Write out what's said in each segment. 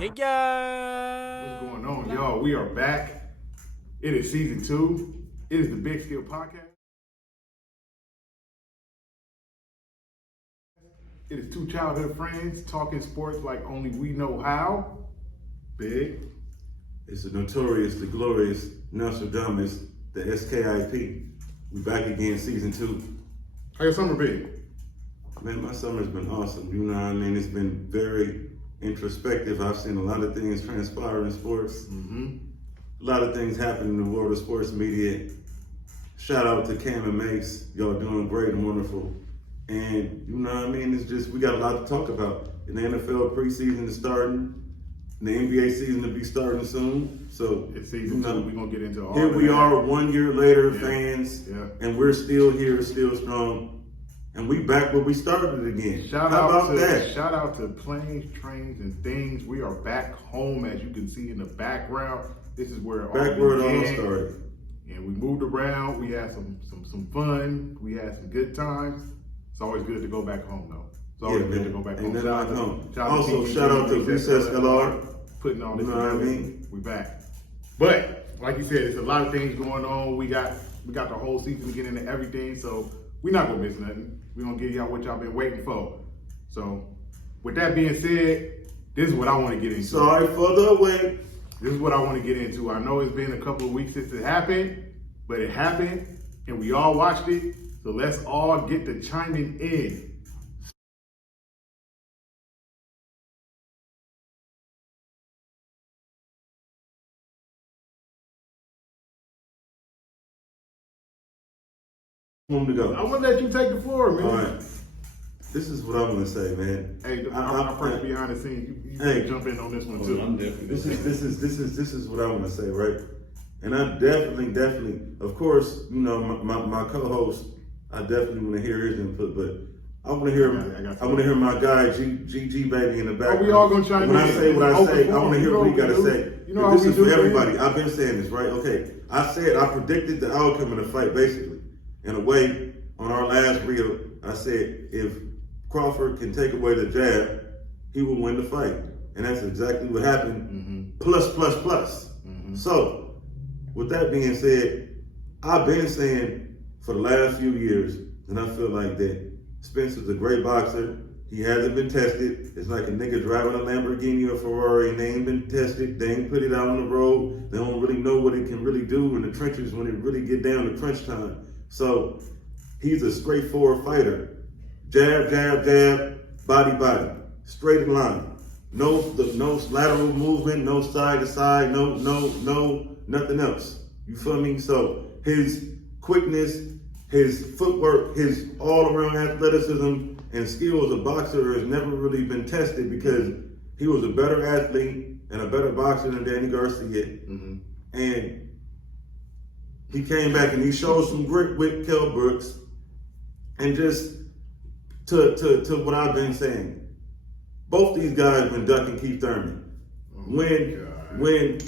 Hey guys! What's going on, y'all? We are back. It is season 2. It is the Big Skill Podcast. It is two childhood friends talking sports like only we know how. Big. It's the notorious, the glorious, Nostradamus, the SKIP. We back again, season 2. How your summer been? Man, my summer's been awesome. You know what I mean? It's been very introspective. I've seen a lot of things transpire in sports. A lot of things happen in the world of sports media. Shout out to Cam and Mace. Y'all doing great and wonderful. And you know what I mean? It's just, we got a lot to talk about. And the NFL preseason is starting. The NBA season will be starting soon. So It's season 2. We're going to get into all here of we that. are 1 year later, Yeah. fans. Yeah. And we're still here, still strong. And we back where we started again. Shout How out about that? Shout out to planes, trains, and things. We are back home, as you can see in the background. This is where it Back all where it all began. started. And we moved around. We had some fun. We had some good times. It's always good to go back home, though. It's always good to go back home. Ain't nothing like home. Shout out Also, to shout out to Recess LR. Putting all this You know what I together. mean? We back. But like you said, it's a lot of things going on. We got the whole season to get into everything, so we're not gonna miss nothing. We're gonna give y'all what y'all been waiting for. So with that being said, this is what I want to get into. Sorry for the wait. This is what I want to get into. I know it's been a couple of weeks since it happened, but it happened and we all watched it. So let's all get to chiming in. Want to I go. want to let you take the floor, man. All right. This is what I'm gonna say, man. Hey, I- I'm person behind the scenes. You Hey. can jump in on this one Oh, too. I'm definitely. This is what I want to say, right? And I definitely, of course, you know, my co-host, I definitely want to hear his input, but I want to hear, I want to hear my guy GG baby in the background. we all gonna chime when in. I say what I Open say, I forum. want to hear You know what he what got we to do. say. You know how This we is do, for man. everybody. I've been saying this, right? Okay, I predicted the outcome of the fight, basically. In a way, on our last reel, I said if Crawford can take away the jab, he will win the fight. And that's exactly what happened. Plus. So, with that being said, I've been saying for the last few years that I feel like that Spence is a great boxer. He hasn't been tested. It's like a nigga driving a Lamborghini or Ferrari and they ain't been tested. They ain't put it out on the road. They don't really know what it can really do in the trenches when it really get down to crunch time. So he's a straightforward fighter. Jab, body, straight in line. No lateral movement, no side to side, no, nothing else. You feel me? So his quickness, his footwork, his all-around athleticism and skill as a boxer has never really been tested because he was a better athlete and a better boxer than Danny Garcia. And he came back and he showed some grit with Kell Brooks. And just to what I've been saying, both these guys been ducking Keith Thurman. When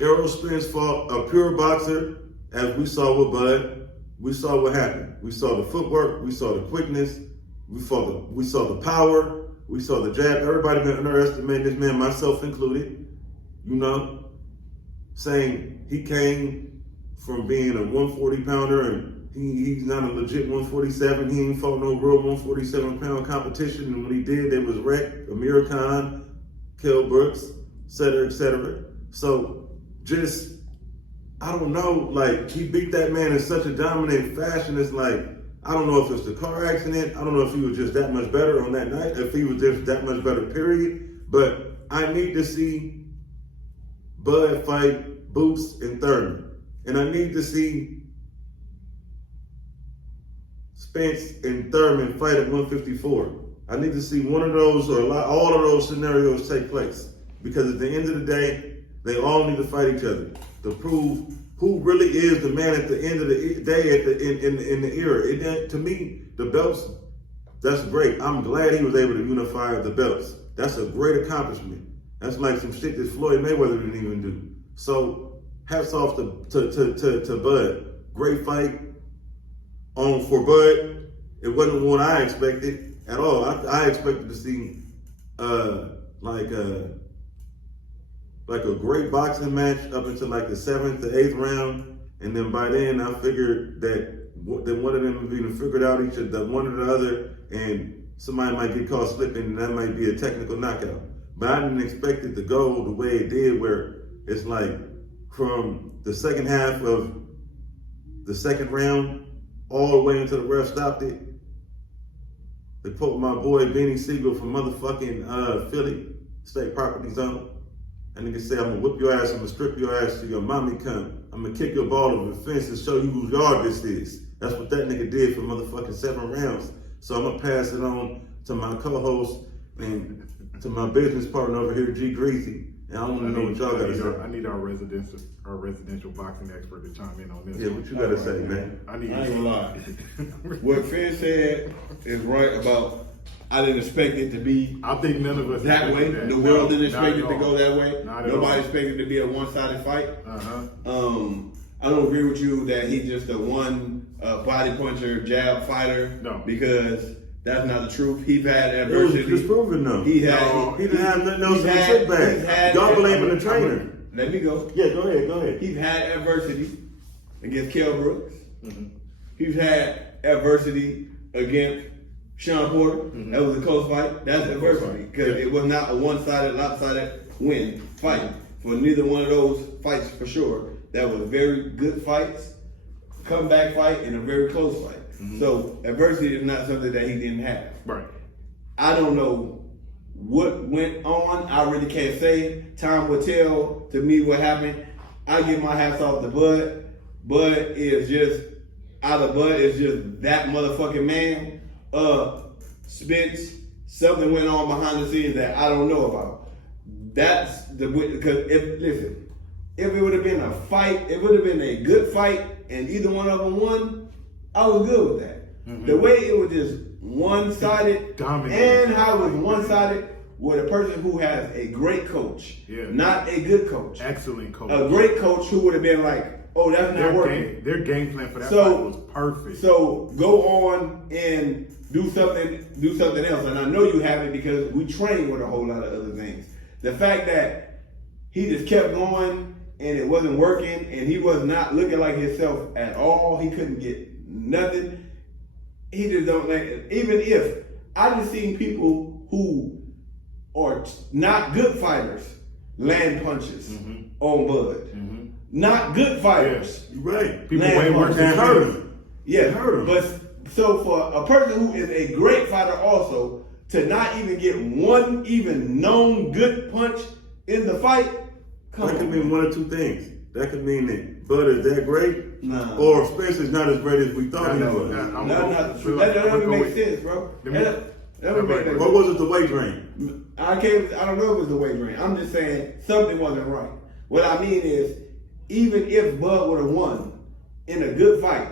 Errol Spence fought a pure boxer, as we saw with Bud, we saw what happened. We saw the footwork, we saw the quickness, we saw the power, we saw the jab. Everybody been underestimating this man, myself included. You know, saying he came from being a 140 pounder and he's not a legit 147. He ain't fought no real 147 pound competition. And when he did, it was Rec, Amir Khan, Kell Brooks, et cetera. So just, I don't know, like he beat that man in such a dominant fashion. It's like, I don't know if it's the car accident. I don't know if he was just that much better on that night, if he was just that much better, period. But I need to see Bud fight Boots and Thurman. And I need to see Spence and Thurman fight at 154. I need to see one of those or all of those scenarios take place. Because at the end of the day, they all need to fight each other to prove who really is the man at the end of the day in the era. To me, the belts, that's great. I'm glad he was able to unify the belts. That's a great accomplishment. That's like some shit that Floyd Mayweather didn't even do. So hats off to Bud. Great fight for Bud. It wasn't what I expected at all. I expected to see like a great boxing match up until like the 7th to 8th round, and then by then I figured that one of them would be figured out each of the one or the other, and somebody might get caught slipping, and that might be a technical knockout. But I didn't expect it to go the way it did, where it's like from the second half of the second round all the way until the ref stopped it. They put my boy Benny Siegel from motherfucking Philly State Property Zone. And nigga say, I'm gonna whip your ass, I'm gonna strip your ass till your mommy come. I'm gonna kick your ball over the fence and show you whose yard this is. That's what that nigga did for motherfucking 7 rounds. So I'm gonna pass it on to my co-host and to my business partner over here, G Greasy. And I wanna know what y'all gotta say. I need our residential boxing expert to chime in on this. Yeah, what you gotta say, man? I ain't gonna lie. What Finn said is right about. I didn't expect it to be. I think none of us that way. that. The world didn't expect it Not to at go all. that way. Not at Nobody all. expected it to be a one-sided fight. Uh-huh. I don't agree with you that he's just a one body puncher, jab fighter. No. Because that's not the truth. He's had It was adversity. disproven though. He had. He didn't have nothing else he's in the had- trick he's bag. had- Y'all blaming the trainer. Let me go. Yeah, go ahead. He's had adversity against Kell Brooks. Mm-hmm. He's had adversity against Sean Porter. Mm-hmm. That was a close fight. That's adversity because it was not a one-sided, lopsided win fight for neither one of those fights for sure. That was very good fights, comeback fight, and a very close fight. Mm-hmm. So adversity is not something that he didn't have. Right. I don't know what went on. I really can't say. Time will tell to me what happened. I give my hats off to Bud. Bud is just that motherfucking man. Spence, something went on behind the scenes that I don't know about. That's because if it would have been a fight, it would have been a good fight, and either one of them won, I was good with that. Mm-hmm. The way it was just one-sided, Dominating. and how it was one-sided with a person who has a great coach, not a good coach. Excellent coach. A great coach who would have been like, oh, that's not working. Their game plan for that fight was perfect. So go on and do something else. And I know you have it because we train with a whole lot of other things. The fact that he just kept going and it wasn't working and he was not looking like himself at all. He couldn't get nothing. He just don't like it. Even if I just seen people who are not good fighters land punches on Bud. Not good fighters. You're right. People way worse than hurt him. him. Yeah, hurt him. But so for a person who is a great fighter also to not even get one even known good punch in the fight, That could mean one or two things. That could mean that Bud is that great, Nah. or Spence is not as great as we thought he was. That's not true. That doesn't make sense, bro. That would make What was it the weight range? I don't know if it was the weight range. I'm just saying something wasn't right. What I mean is, even if Bud would have won in a good fight,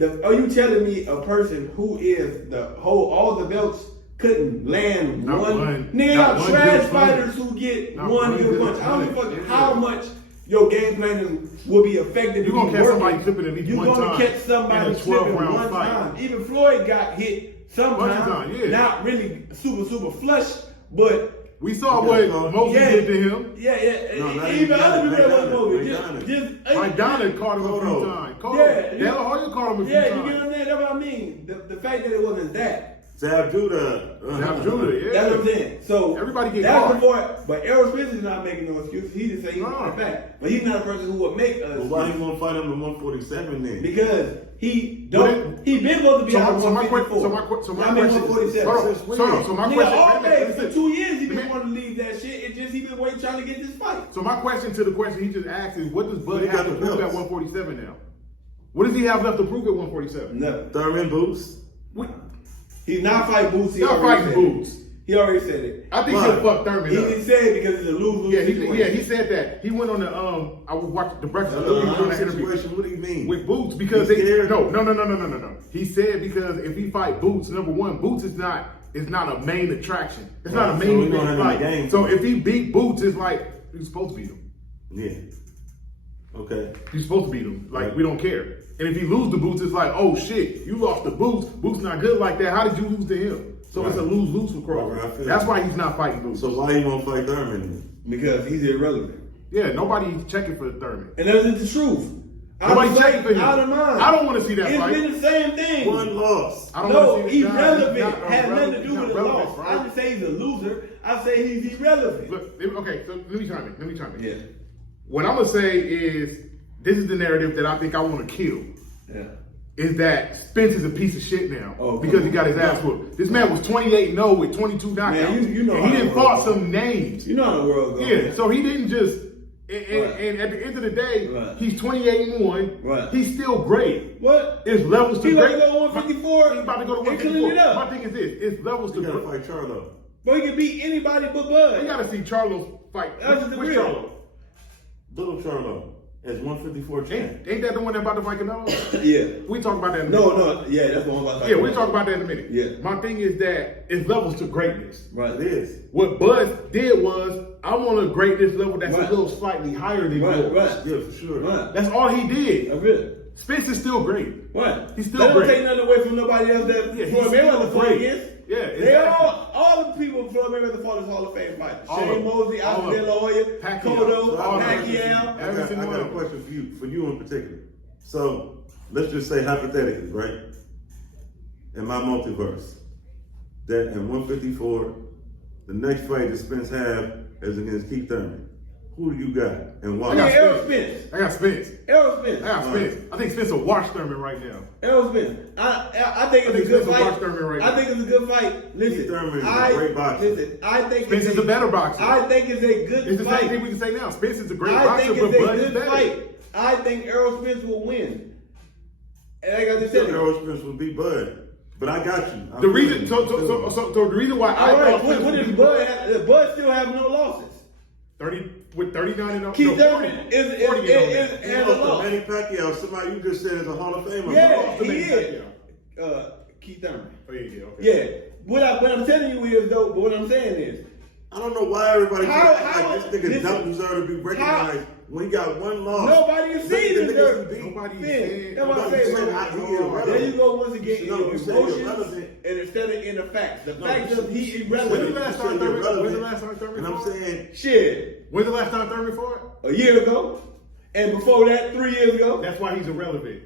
are you telling me a person who is all the belts couldn't land one? Nigga, got trash fighters who get one good punch. I don't give a fuck how much your game plan will be effective. You're gonna catch somebody slipping at least one time. You're gonna catch somebody slipping one time. Even Floyd got hit sometimes. Not really super flush, but we saw what Mosley did to him. Even other people that wasn't Mike Donner caught him a few times. Dale Hoyer caught him a few times. You get what I'm saying? That's what I mean. The fact that it wasn't that. Zab Judah. Zab Judah, That's what I'm saying. So everybody get that's caught. before, but Errol Spence is not making no excuses. He just say he's coming back, but he's not a person who would make us. Well, why he gonna fight him at 147 then? Because he been supposed to be out 154. So my question. So my Nigga, question. all day for 2 years he been wanting to leave that shit. It just he been waiting trying to get this fight. So my question to the question he just asked is, what does Bud He have got to the prove at belts. 147 now? What does he have left to prove at 147? Nothing. Thurman Boots. He's not fighting Boots. Not fighting Boots. He already said it. I think he'll fuck Thurman He up. didn't say it because it's a lose-lose situation. He said that. He went on the I was watching the Breakfast Lose Club interview situation. What do you mean? with Boots because no. He said because if he fight Boots, number one, Boots is not a main attraction. It's not a main event fight. So if he beat Boots, it's like he's supposed to beat him. Yeah. Okay. He's supposed to beat him. Like we don't care. And if he lose to Boots, it's like, oh shit, you lost to Boots. Boots not good like that. How did you lose to him? So it's a lose-lose for Crawford. Right, That's why he's not fighting Boots. So why he won't fight Thurman then? Because he's irrelevant. Yeah, nobody's checking for Thurman. And that's the truth. Nobody's checking for him. Out of mind. I don't want to see that fight. It's been the same thing. One loss. I don't want to see this guy. Irrelevant. He's not Has nothing to do he's with not the relevant, loss. bro. I didn't say he's a loser. I say he's irrelevant. Look, okay, so let me chime in. Yeah. What I'm gonna say is, this is the narrative that I think I want to kill. Yeah. Is that Spence is a piece of shit now Oh, because he got his ass whooped. This man was 28-0 with 22 knockouts. Man, you know and how he the didn't world fought goes. some names. You know how the world goes. Yeah, so he didn't just. And, Right. and at the end of the day, Right. he's 28-1. Right. He's still great. What? It's levels to He about great. to go 154. He's about to go to and clean 154. it up. My thing is this: it's levels to You gotta great. fight Charlo. Bro, he can beat anybody but You Bud. gotta see Charlo fight. That's the Which real. Charlo? Little Charlo as 154 champ. Ain't that the one that about to fight Canelo? Yeah. We talk about that in a minute. No. Yeah, that's the one about to Yeah, we'll talk about that in a minute. Yeah. My thing is that it's levels to greatness. Right. It is. What Buzz did was, I want to greatness level that's Right. a little slightly higher than Right, yours. right. Yeah, for sure. Right. That's all he did. That's it. Spence is still great. What? He's still That don't great. take nothing away from nobody else that Yeah, he's Floyd still Mayweather fought great. against. Yeah, They exactly. all the people Floyd Mayweather fought is Hall of Fame fighters. All Shane of them. Mosley, All Oscar of De La Hoya, Pacquiao. Cotto, So all of them. Pacquiao. Every I single got one a of them. question for you in particular. So let's just say hypothetically, right? In my multiverse, that in 154, the next fight that Spence have is against Keith Thurman. Who do you got and why? I got Errol Spence. Spence. I got Spence. Errol Spence. I got Spence. I think Spence will watch Thurman right now. Errol Spence. I think I it's think a good Spence will fight. watch Thurman right I now. think it's a good fight. Listen, Keith Thurman is a great boxer. Listen, I think Spence it's is a better boxer. I think it's a good It's the fight. same thing we can say now. Spence is a great I boxer, think but it's a Bud is good better. fight. I think Errol Spence will win. And I got to So tell you. Errol Spence would be Bud. But I got you. The reason, so the reason why I All right, thought Spence what would does be Bud have? Bud still have no losses. 30 with 39-0. Keith no, Thurman 40 is He has a lost to loss. Manny Pacquiao, somebody you just said is a Hall of Famer. Yeah, to he Manny is. Keith Thurman. Oh, yeah, okay. Yeah. What I'm telling you is though. But what I'm saying is, I don't know why everybody How- thinks like this nigga listen, don't deserve to be recognized when he got one loss. nobody is Look at seeing the this. niggas he beat. Nobody is Man, saying. that's what I'm Nobody saying. said bro. I- he irrelevant. There you go once again in No, your you said emotions irrelevant. and instead of in the facts. The No, fact you is he said- When's irrelevant. the last You time said Thurman? When's the irrelevant. last time Thurman And I'm fought? saying, Shit. When's the last time Thurman fought? A year ago. And before that, 3 years ago. That's why he's irrelevant.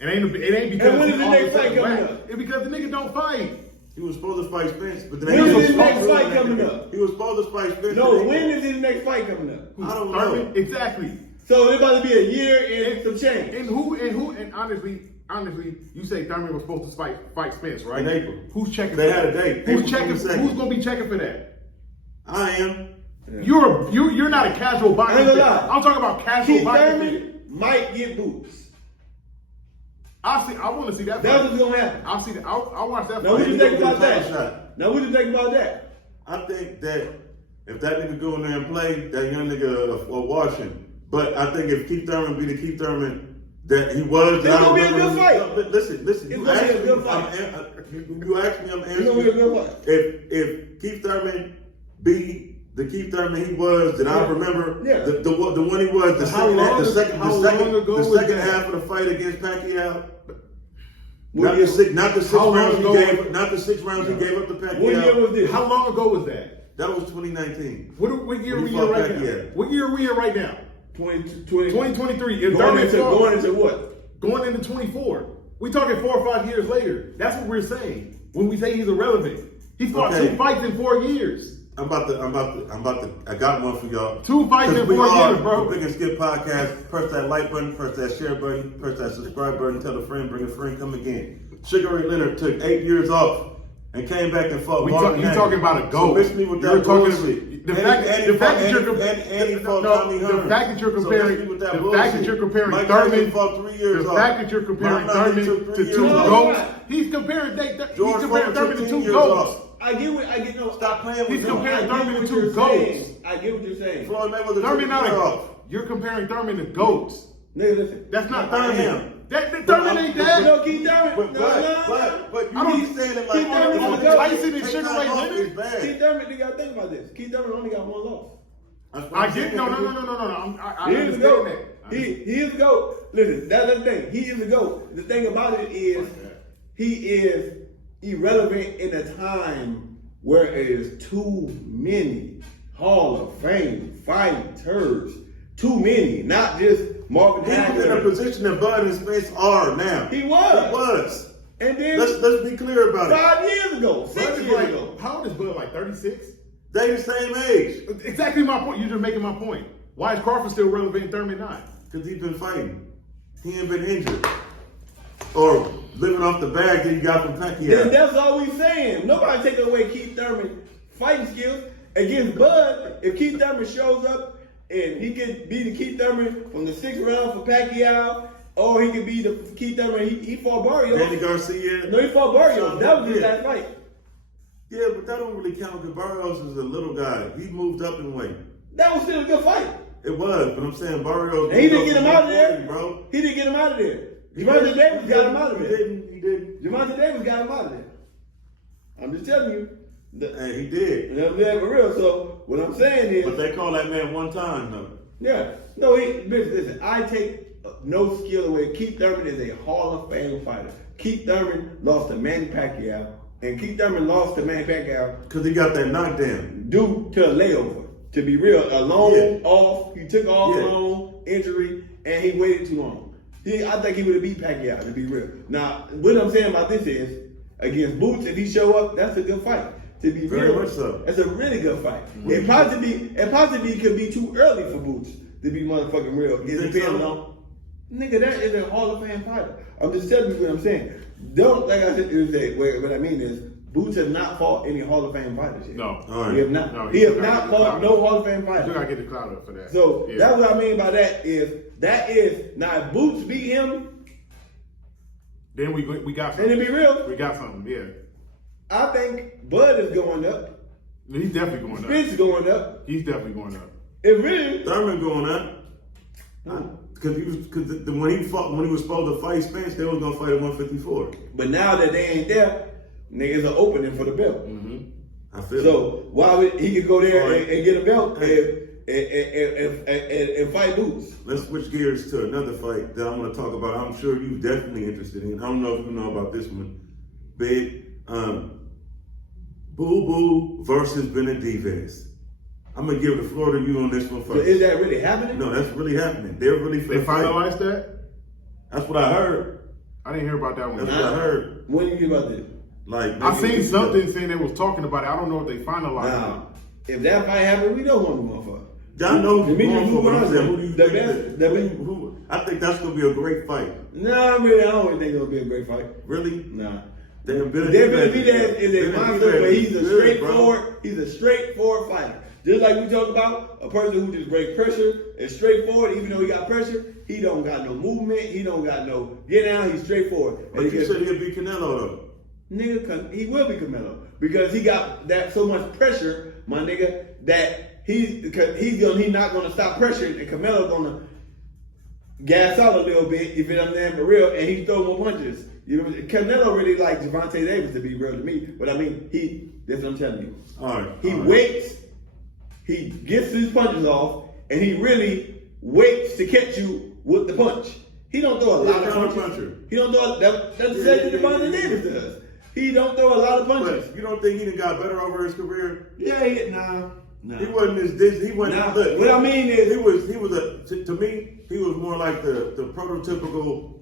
It ain't because And when is he's the all next of a sudden fight coming whack. up? It's because the nigga don't fight. he was supposed to fight Spence, but then When they is his didn't next fight fight Spence. coming up? He was supposed to fight Spence. No, but they when didn't. is his next fight coming up? I don't Thurman? know. Exactly. So it's about to be a year and some change. And honestly, you say Thurman was supposed to fight Spence, right? In April. Who's checking? They for had that? a date. Who's April checking? 22nd. Who's gonna be checking for that? I am. You're not a casual boxer. I ain't gonna lie. I'm talking about casual Keith boxer. Thurman might get boots. I want to see that. That's fight. what's gonna happen. I'll see that. I'll watch that. Now fight. what you Maybe think he'll about get a title that? shot. Now what you think about that? I think that if that nigga go in there and play, that young nigga will wash him. But I think if Keith Thurman be the Keith Thurman that he was, It's gonna be a good remember- fight. No, but listen. It's You gonna be asked a me, good fight. you asked me, I'm It's answering. gonna be a good fight. If Keith Thurman be the Keith Thurman he was that I Yeah. remember, Yeah. the one he was, the How second, long the ago- second, how the long second, ago the was second that? half of the fight against Pacquiao. What Not year- the six How long rounds he ago gave. was- Not the 6 rounds he gave up to Pacquiao. What year was this? How long ago was that? That was 2019. What year When we he in fought right Pacquiao. now? What year we in right now? 2020. 2023. If Going Thurman into fought- what? going into 24. We talking 4 or 5 years later. That's what we're saying when we say he's irrelevant. He fought Okay. 2 fights in 4 years. I got one for y'all. 2 fights in 4 years, bro. The Big and Skip podcast. Press that like button, press that share button, press that subscribe button, tell a friend, bring a friend, come again. Sugar Ray Leonard took 8 years off and came back and fought Marvin You Hagler. talking about a goat. So miss me with You're that talking bullshit. the fact that you're comparing Mike Thurman. Tyson fought 3 years The off. fact that you're comparing Mike Tyson Thurman took 3 to years 2 off. goats. He's comparing George Foreman Thurman took to 10 2 years goats. off. I get no. Stop playing with He's him. comparing I Thurman get to what 2 you're goats. saying. I get what you're saying. Floyd Mayweather Thurman took not 1 year a. off. You're comparing Thurman to goats. Nigga, listen. That's not I Thurman. am. Thurman ain't that. No, Keith Thurman. But I don't- you keep saying it like Keith Thurman oh, is a goat. Tyson and take Sugar time Ray off Leonard? is bad. Keith Thurman, you gotta think about this. Keith Thurman only got 1 loss. That's what I I'm get saying. no. I He is a understand goat. that. He is a goat. Listen, that's the thing. He is a goat. The thing about it is, he is irrelevant in a time where it is too many Hall of Fame fighters. Too many, not just Marvin He was in a Hagler. position that Bud and Spence are now. He was. He was. And then Let's be clear about it. 5 years ago, 6 Bud is years like, ago. how old is Bud? Like 36? They the same age. Exactly my point. You're just making my point. Why is Crawford still relevant and Thurman not? Because he's been fighting. He ain't been injured. Or living off the bag that he got from Then Pacquiao. that's all we saying. Nobody taking away Keith Thurman fighting skills against Bud. If Keith Thurman shows up and he could be the Keith Thurman from the 6th round for Pacquiao, or he could be the Keith Thurman he fought Danny Barrios. Garcia. No, he fought Barrios. That was his Yeah. last fight. Yeah, but that don't really count because Barrios is a little guy. He moved up in weight. That was still a good fight. It was, but I'm saying Barrios. And he didn't moved get him up out in of there. 140, bro. He didn't get him out of there. He Javante didn't. Davis He got him didn't. out of He there. didn't. He didn't. Javante Davis got him out of there. I'm just telling you. And he did. You know what I'm saying? For real. So what I'm saying is, But they call that man one time though. yeah. No, listen, I take no skill away. Keith Thurman is a Hall of Fame fighter. Keith Thurman lost to Manny Pacquiao, and Keith Thurman lost to Manny Pacquiao Because he got that knockdown. due to a layover. To be real, a long off. He took off Yeah. long injury, and he waited too long. I think he would have beat Pacquiao, to be real. Now, what I'm saying about this is, against Boots, if he show up, that's a good fight. To be Very real, much so. that's a really good fight. It possibly could be too early for Boots to be motherfucking real. It think depends so? on, nigga, that is a Hall of Fame fighter. I'm just telling you what I'm saying. Don't, like I said, what I mean is, Boots has not fought any Hall of Fame fighters yet. No. All right. He have not. No, he he has still not gotta get fought the no Hall of Fame You fighters. gotta get the clout up for that. So Yeah. that's what I mean by that is now if Boots beat him, Then we got and to something. be real, We got something, yeah. I think Bud is going up. He's definitely going Spence up. is going up. He's definitely going up. It really, Thurman going up. Because when he was supposed to fight Spence, they was gonna fight at 154. but now that they ain't there, niggas are opening for the belt. I feel it. So why would he could go there Right. and get a belt Hey. and fight Boots? Let's switch gears to another fight that I'm going to talk about. I'm sure you're definitely interested in. I don't know if you know about this one. Big Boo Boo versus Benavidez. I'm going to give the floor to you on this one So first. is that really happening? No, that's really happening. They're really They fighting. finalized that? That's what I heard. I didn't hear about that one. That's what I heard. When you hear about this? Like I maybe seen it's- something saying they was talking about it. I don't know if they finalized Now, if that fight happens, we know who I'm going for. Y'all know who Demetrius going for, but I'm Johnson, saying, who do you the think best- that- the who- I think that's going to be a great fight. No, really, I don't really think it'll be a great fight. Really? Nah. Damn, Benavidez is a monster, but he's a good, bro. straightforward fighter. Just like we talked about, a person who just breaks pressure is straightforward. Even though he got pressure, he don't got no movement. He don't got no get down. He's straightforward. But you said he'll beat Canelo though. Nigga, he will be Canelo because he got that so much pressure, my nigga, that he's not gonna stop pressure, and Canelo's gonna gas out a little bit, if I'm there for real, and he throw more punches. You know, Canelo really like Javante Davis, to be real to me, but I mean, that's what I'm telling you. All right. He all right. waits, he gets his punches off, and he really waits to catch you with the punch. He don't throw a lot of punches. Counter-puncher. He don't throw that's the same thing Javante Davis does. He don't throw a lot of punches. But you don't think he done got better over his career? Yeah, nah. He wasn't as he wasn't. Nah, Look, what I mean is, he was to me he was more like the prototypical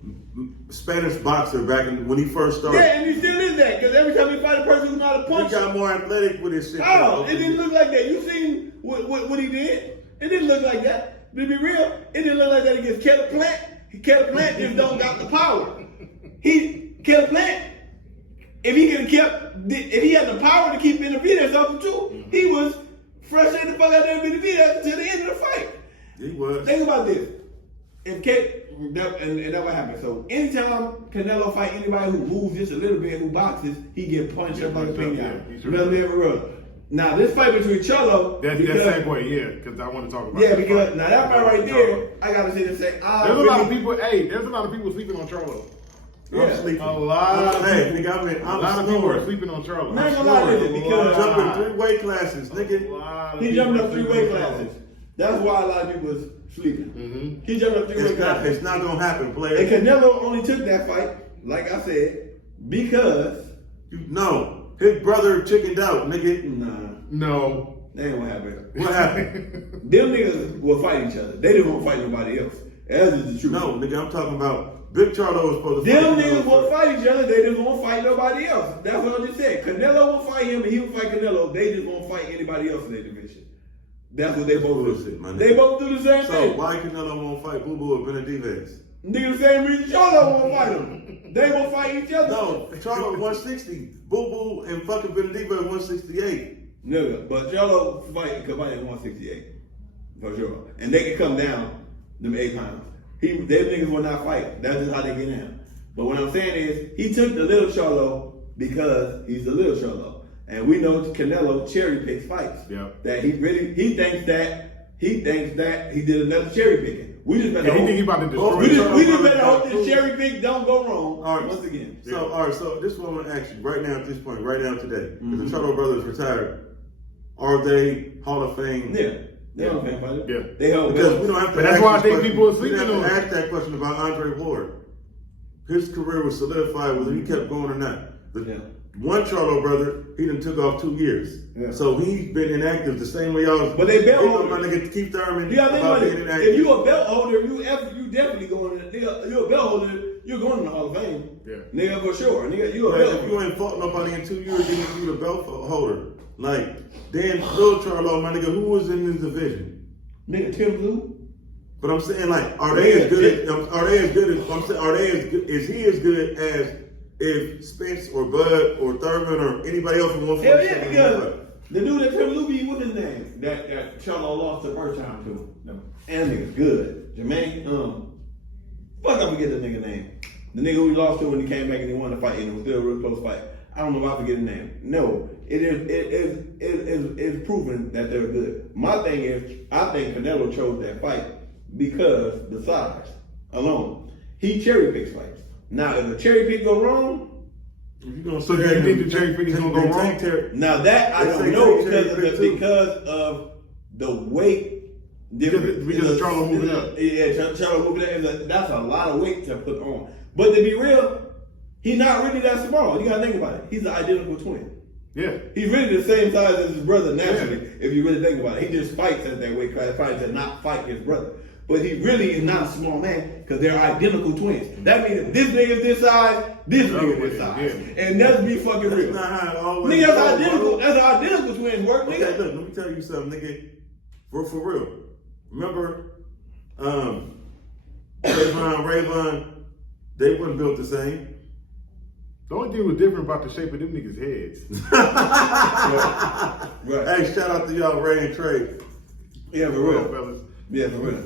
Spanish boxer back when he first started. yeah, and he still is that because every time he fight a person who know how to He punch, got more athletic with his shit. oh, it didn't look like that. You seen what he did? It didn't look like that. To be real, it didn't look like that against Caleb Plant. Caleb Plant just don't got the power. Caleb Plant, if he had the power to keep Benavidez off too, he was frustrated the fuck out of Benavidez till the end of the fight. He was. Think about this. And that what happened. So anytime Canelo fight anybody who moves just a little bit, who boxes, he get punched up like a pin yeah, You know what I mean? Now this fight between Cholo, That's segue, yeah, because I want to talk about yeah, that because fight. now that fight right there, I gotta say the same. There's a lot of people. Hey, there's a lot of people sleeping on Charlo. Yeah. I'm sleeping. A lot of Hey, people. nigga, A lot of people are snoring. sleeping on Charlo. Not gonna lie to you, I'm because jumping 3 weight classes, nigga. he jumping up 3 weight classes. That's why a lot of people was sleeping. He jumped up 3 weight classes. It's not gonna happen, And player. Canelo only took that fight, like I said, because No, his brother chickened out, nigga. Nah, No. that ain't what happened. What happened? Them niggas will fight each other. They didn't want to fight nobody else. That's just the truth. No, nigga, I'm talking about Big Charlo was supposed to Them fight niggas Canelo won't first. fight each other. They just won't fight nobody else. That's what I just said. Canelo will fight him, and he will fight Canelo. They just won't fight anybody else in their division. That's what they both bullshit, my do. nigga. They both do the same So thing. why Canelo won't fight Boo Boo or Benavidez? Nigga, the same reason Charlo won't fight him. They will fight each other. No, Charlo 160, Boo Boo and fucking Benavidez 168. Nigga, but Charlo could fight at 168 for sure, and they can come down them 8 pounds. Them niggas will not fight. That's just how they get down. But what I'm saying is, he took the little Charlo because he's the little Charlo. And we know Canelo cherry picks fights. Yeah. That he thinks that he did another cherry picking. We just better Yeah, he hope, think he about to destroy we just Charlo. better hope this cherry pick don't go wrong All right. once again. So, all right, so this is what I want to ask you right now at this point, right now today. Because the Charlo brothers retired. Are they Hall of Fame? Yeah. They don't think about it. Yeah. They help. Because we don't have to But that's ask why I this think question. people are We sleeping don't on have to it. ask that question about Andre Ward. His career was solidified whether he kept going or not. The one Charlo brother, he done took off 2 years. Yeah. So he's been inactive the same way y'all. But they belt you know, holder. my nigga Keith Thurman You gotta think about about being it. inactive. If you a belt holder, you definitely going. You're a belt holder. You're going to the Hall of Fame. Yeah. Nigga, for sure. Nigga, you a Right, belt if you holder. ain't fought nobody in 2 years, then you the belt holder. Like, then Lil Charlo, my nigga, who was in this division? Nigga, Tim Blue. But I'm saying, like, are they as good as? Are they as good as? I'm saying, are they as good? Is he as good as if Spence or Bud or Thurman or anybody else from 147? Hell yeah, because the dude that Tim Blue be, what's his name? That Charlo lost the first time to. And nigga's good. Jermaine, fuck, I forget the nigga name. The nigga we lost to when he came back and he won the fight and it was still a real close fight. I don't know if I forget his name. No, it is proven that they're good. My thing is, I think Canelo chose that fight because the size alone. He cherry picks fights. Now, if a cherry pick go wrong, If you gonna So do you think the cherry pick is gonna go wrong? now that I They don't say know take cherry pick too. because of the weight difference. Because of Charlo moving up. Yeah, Charlo moving up. That's a lot of weight to put on. But to be real, he's not really that small. You gotta think about it. He's an identical twin. Yeah. He's really the same size as his brother naturally, if you really think about it. He just fights at that weight class, trying to not fight his brother. But he really is not a small man because they're identical twins. That means if this nigga is this size, this nigga is this size. Yeah. And let's be fucking That's real. not how it always Nigga, that's goes, identical. bro. That's how identical twins work, Okay, nigga. look, let me tell you something, nigga. For real. Remember, Rayvon, they weren't built the same. The only thing was different about the shape of them niggas' heads. Right. Hey, shout out to y'all, Ray and Trey. Yeah, for Well, real. fellas. Yeah, for real.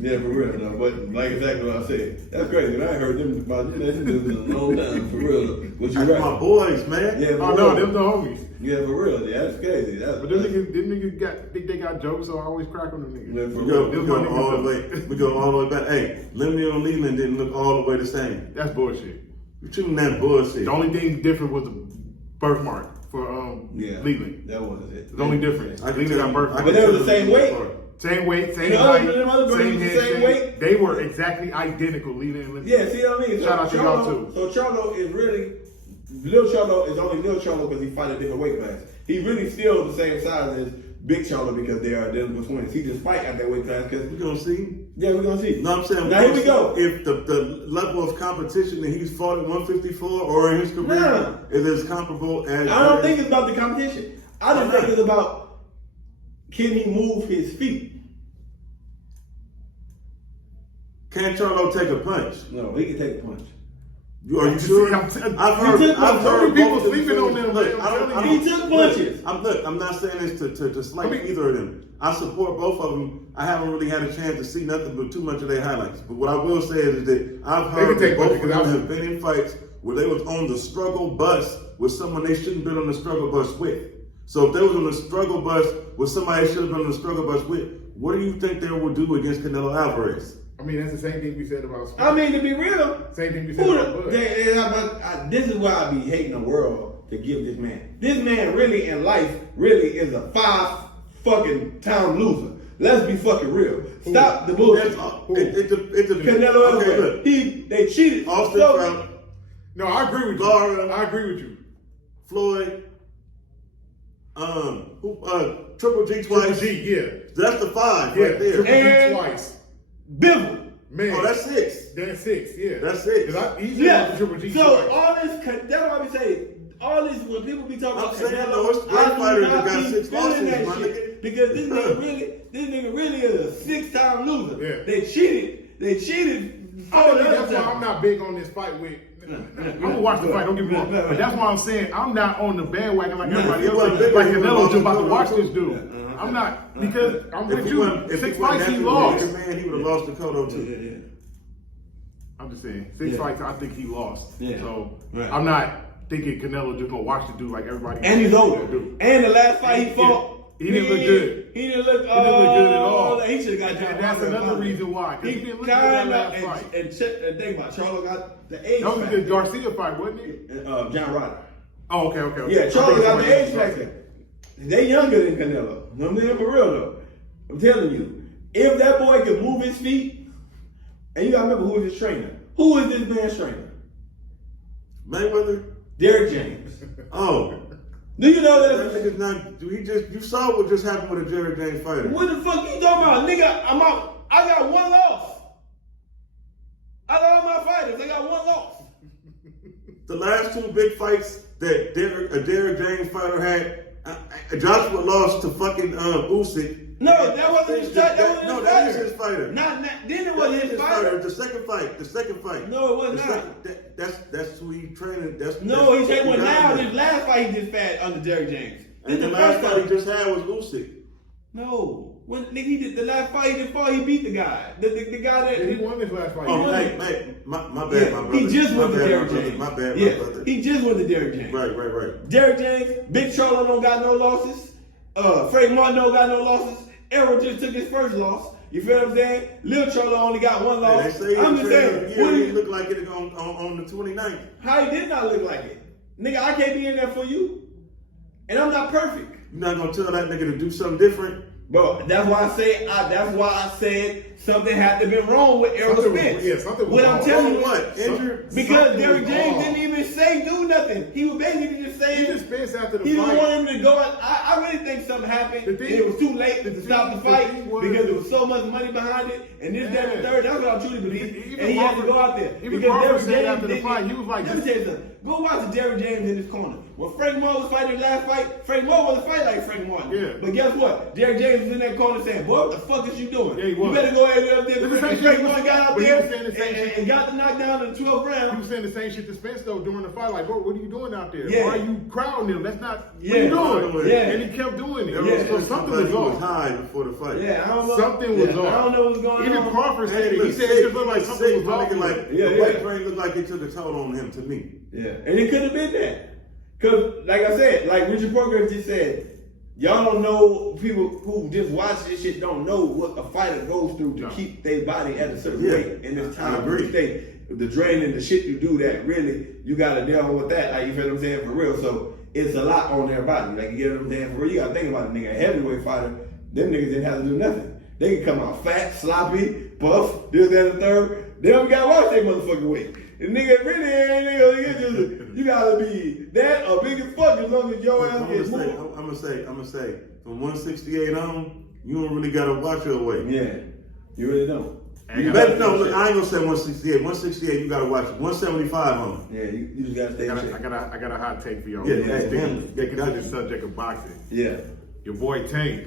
Yeah, for real. No, but like exactly what I said. That's crazy. I ain't heard them about this in a long time. For real. What you That's right? my boys, man. Yeah, for Oh real. no, them the homies. Yeah, for real. Yeah, that's crazy. That's, But them niggas think they got jokes, so I always crack on them niggas. Yeah, for We go, real. we go all the way. We go all the way back. Hey, Lemony and Leland didn't look all the way the same. That's bullshit. You're shooting that bullshit. The only thing different was the birthmark for Yeah. Leland. That was it. The only difference. I can Leland tell got you- birthmark. I But can they were tell the same you weight? apart. Same weight, same The other height, than them other brothers same was the head same shape. weight? They were exactly identical, Leland and Leland. Yeah, see what I mean? Shout out to y'all too. So Charlo is really, Lil Charlo is only Lil Charlo because he fight a different weight class. He really still the same size as Big Charlo because they are identical twins. He just fight at that weight class because, We gonna see. yeah, we're going to see. No, I'm saying. Now, here we go. If the level of competition that he's fought at 154 or in his career Nah. is as comparable as. I don't think it's about the competition. I just think it's about, can he move his feet? Can Charlo take a punch? No, he can take a punch. Are you sure? I'm telling you. I've heard. He took I've punches. heard People both of sleeping on them, Look, man. I don't- I He don't- took punches. I'm not saying this to slight I mean- either of them. I support both of them. I haven't really had a chance to see nothing but too much of their highlights. But what I will say is that I've They can heard take that both punches, of them 'cause have been in fights where they was on the struggle bus with someone they shouldn't been on the struggle bus with. So if they was on the struggle bus with somebody they should have been on the struggle bus with, what do you think they would do against Canelo Alvarez? I mean, that's the same thing we said about Spence. I mean, to be real, Same thing we said about Bud. this is why I be hating the world to give this man. This man really in life really is a 5 fucking time loser. Let's be fucking real. Stop the bullshit. That's all. It depends. Canelo Okay, Alvarez. look. They cheated. Austin So- Trout. No, I agree with you. Laura. I agree with you. Floyd, Triple G twice. Triple G, yeah. That's the 5 Yeah, right there. Triple G And- twice. Bizzle. Man. Oh, that's 6. That's 6, yeah. That's 6. He's Yeah. the Triple G So twice. all this, that's what I be saying. All this, when people be talking I'm about saying, Canelo, no, it's great I do fighters that not got be 6 feeling losses, that my shit. nigga. Because this nigga really is a 6-time loser. Yeah. They cheated. That's why I'm not big on this fight with. I'm gonna watch the fight, don't get me wrong. But that's why I'm saying I'm not on the bandwagon like everybody else. Like Canelo just about to watch this dude. I'm not, because I'm with you. If 6 he won fights he that lost. man, he would have lost to Cotto too. I'm just saying, 6 fights I think he lost. Yeah. So Right. I'm not thinking Canelo just gonna watch the dude like everybody else. And he's older. do. And the last fight he fought, He didn't look good. He didn't look. He didn't look good at all. He should have got. And that's another reason why. Because he didn't look good in that last fight. And think about it, Charlo got the age. That was factor. the Garcia fight, wasn't it? John Ryder. Oh, okay. Yeah, Charlo got the age Garcia. factor. They younger than Canelo. No, I'm for real though. I'm telling you, if that boy could move his feet, and you gotta remember who is his trainer. Who is this man's trainer? Mayweather? Derrick James. Oh. Do you know That that? nigga's not, you saw what just happened with a Jared James fighter. What the fuck you talking about, nigga? I'm out. I got 1 loss. I got all my fighters. I got 1 loss. The last 2 big fights that a Derrick James fighter had, Joshua lost to fucking Usyk. No, that wasn't his fighter. No, that is his fighter. Then it wasn't his fighter. The second fight. No, it was not. That's who he trained. No, he said one now. His last fight he just fat under Derrick James. And the last fight he just had was Usyk. No. When nigga he did the last fight he did fought, he beat the guy. The guy that Yeah, he won this last fight. Oh, hey, my bad, my brother. He just went to Derrick my James. My bad, Yeah, my brother. he just went to Derrick James. Right. Derrick James, Big Charlo don't got no losses. Frank Martin don't got no losses. Errol just took his first loss. You feel what I'm saying? Lil Charlo only got 1 loss. They say I'm just saying. yeah, he looked like it on the 29th. How he did not look like it? Nigga, I can't be in there for you. And I'm not perfect. You're not gonna tell that nigga to do something different? Bro, that's why I said something had to be wrong with Errol Spence. Yeah, something was What wrong. I'm telling you, What? Injured? because Derrick James didn't even do nothing. He was basically just saying He just Spence after the he fight. didn't want him to go out. I really think something happened. The thing- and it was too late to stop the fight thing was- because there was so much money behind it. And this, that, and the third. That's what I truly believe. Even And he had to Crawford- go out there. even Because Crawford Derrick said James after the didn't- fight, he was like, let me tell you something. Go watch the Derrick James in his corner. When Frank Moore was fighting his last fight, Frank Moore wasn't fighting like Frank Martin. Yeah. But guess what? Derrick James was in that corner saying, boy, what the fuck is you doing? Yeah, he was. You better go ahead and up there. It's the same And shit Frank he was Martin got out but he there was saying the same shit. and got the knockdown in the 12th He round. was saying the same shit to Spence though during the fight. Like, bro, what are you doing out there? Yeah. Why are you crowding him? That's not what Yeah. you doing. Yeah. And he kept doing it. Yeah. So something was He was off. high before the fight. Yeah, I don't know. Something was Yeah, off. I don't know what's going Even on. Crawford said Hey, it. He look, said it just looked like something was my off. nigga, like Yeah, the yeah. weight train looked like it took a toll on him to me. Yeah, and it could have been that. Because, like I said, like Richard Program just said, y'all don't know, people who just watch this shit don't know what a fighter goes through to No. keep their body at a certain Yeah. weight in this time. I agree. The draining, the shit you do that, really, you got to deal with that. Like, you feel what I'm saying? For real. So, it's a lot on their body. Like, you get what I'm saying? For real, you got to think about it, nigga. A heavyweight fighter, them niggas didn't have to do nothing. They can come out fat, sloppy, buff, this, that, and the third. They don't got to watch their motherfucking weight. The nigga really ain't nigga just, you gotta be that or big as fuck as long as your ass gets moved. I'm gonna say, from 168 on, you don't really gotta watch your weight. Yeah, you really don't. You better no. Look, I ain't gonna say 168. 168, you gotta watch it. 175 on. Yeah, you just gotta stay in shape. I got a hot take for y'all. Yeah, Let's hey, get into the subject of boxing. Yeah. Your boy Tank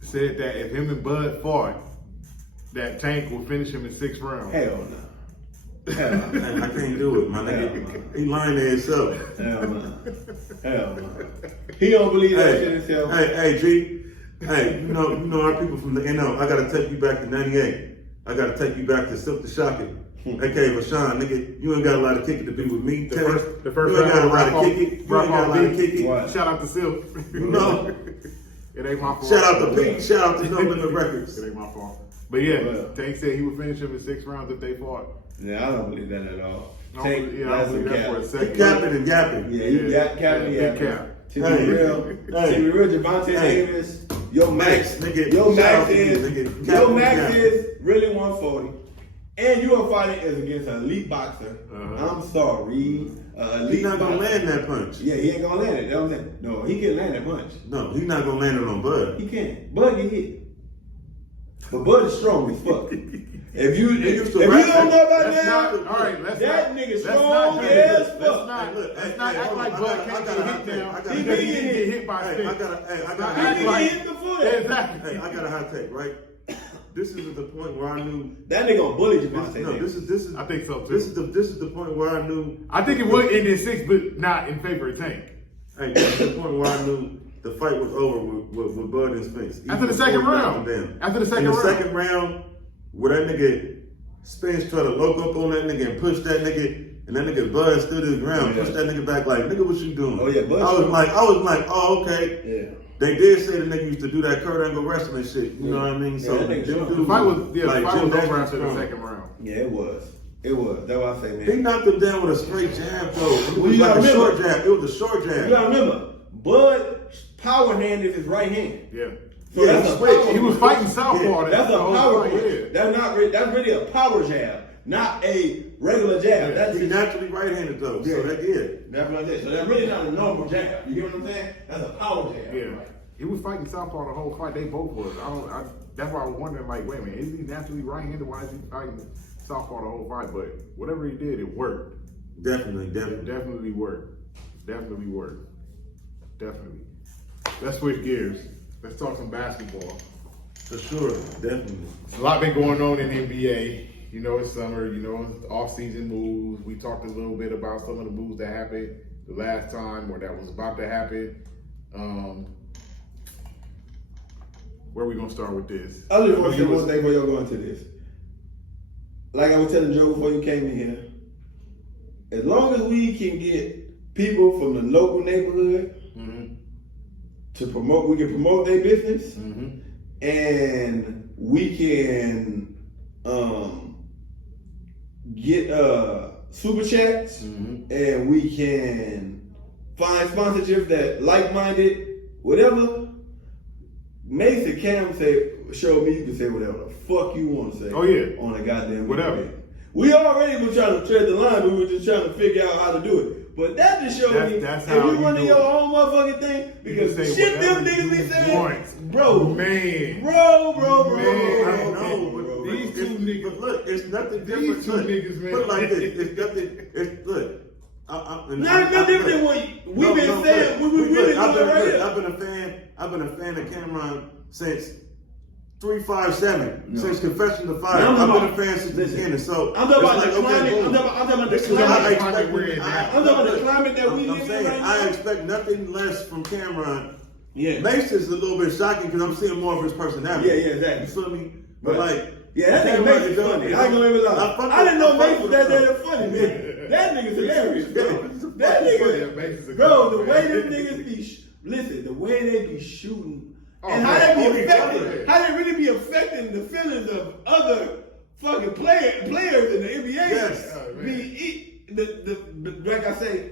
said that if him and Bud fought, that Tank will finish him in 6 rounds. Hell no. Hell no. Man, I can't do it, my nigga. He lying to himself. Hell no. Hell no. He don't believe that shit himself. Hey, G. Hey, you know our people from the NO. I gotta take you back to '98. I gotta take you back to Silk the Shocker. Okay, Rashawn, nigga, you ain't got a lot of kick it to be with me. The first you ain't got a lot round, of kick it. You ain't got a lot of kick it. What? Shout out to Silk. You know. It ain't my fault. Shout out to Pete. Shout out to No Limit Records. It ain't my fault. But yeah, Well. Tank said he would finish him in 6 rounds if they fought. Yeah, I don't believe that at all. I don't believe that for a He second. capping and yapping. Yeah, he got Captain. Big cap. To be real, Javante Davis, your max, Nigga, your shout max out to you, is nigga. your Captain max Captain. is really 140, and you are fighting is against an elite boxer. Uh-huh. I'm sorry, a He's not gonna land that punch. Yeah, he ain't gonna land it. That's what I'm saying. No, he can land that punch. No, he's not gonna land it on Bud. He can't. Bud get hit. But Bud is strong as fuck. If you don't know about that, that nigga strong as fuck. Let's not act like Bud can't get hit now. He been getting hit by Hey, I Spence. gotta He been getting hit before that. Exactly. Hey, I got a hot take, right? This is the point where I knew. That nigga gonna bully you. This is. I think so too. This is the point where I knew. I think it would end in 6, but not in favor of Tank. Hey, this is the point where I knew the fight was over with Bud and Spence. After the second round. After the second round, where that nigga Spence tried to lock up on that nigga and push that nigga, and that nigga Bud stood his ground, pushed that nigga back like, nigga, what you doing? Oh yeah, Bud. I was like, oh okay. Yeah. They did say the nigga used to do that curd angle wrestling shit. You know what I mean? So that nigga strong. the fight was over Jackson after the strong. second round. Yeah, it was. It was. That's what I say, man. He knocked him down with a straight jab, though. It Well, was you like gotta a short remember- jab. It was a short jab. You gotta remember, Bud's power hand is his right hand. Yeah. So Yeah, that's he a switched. power He was punch. fighting southpaw. Yeah, that's a the whole power fight, punch. yeah. That's really a power jab, not a regular jab. That's He's just, naturally right-handed, though. So that good. that's what I said. So that's really not a normal jab. You get what I'm saying? That's a power jab. Yeah. He was fighting southpaw the whole fight. They both was. That's why I was wondering, like, wait a minute, is he naturally right-handed? Why is he fighting southpaw the whole fight? But whatever he did, it worked. Definitely. Definitely worked. Definitely worked. Definitely. Let's switch gears. Let's talk some basketball. For sure. Definitely. A lot been going on in the NBA. You know, it's summer. You know, it's off-season moves. We talked a little bit about some of the moves that happened the last time or that was about to happen. Where are we going to start with this? I just want to say one thing before y'all go into this. Like I was telling Joe before you came in here, as long as we can get people from the local neighborhood to promote, we can promote their business, and we can get super chats, and we can find sponsorships that like-minded, whatever. Mace and Cam showed me you can say whatever the fuck you want to say. Oh, yeah. On a goddamn Whatever. event. We already were trying to tread the line, but we were just trying to figure out how to do it. But that just showed me That's if how you you running do your it. own motherfucking thing, because You can the say shit them whatever niggas be you saying, want. bro, Man. bro, Man, I know, bro. but These two niggas. But look, it's nothing different. These two Look, niggas, man. Put it like this. It's nothing. It's look. Not no different than what we've been saying. We really doing right here. I've been a fan of Cameron since 357. Since Confession to Fire. Now, I've been a fan since the beginning. So I'm talking about it's the like, climate. okay, I'm talking about the this is what I climate. expect. I'm talking about the climate that we I'm live in saying right I now. expect nothing less from Cameron. Yeah. Mace is a little bit shocking because I'm seeing more of his personality. Yeah, exactly. You feel me? But like, yeah, that nigga Mace is funny. I ain't gonna even lie. I didn't know Mace was that funny, man. That nigga's hilarious, bro. That nigga, bro, the way them niggas be, listen, the way they be shooting, and how they be affecting, how they really be affecting the feelings of other fucking players in the NBA. Yes. Like I say,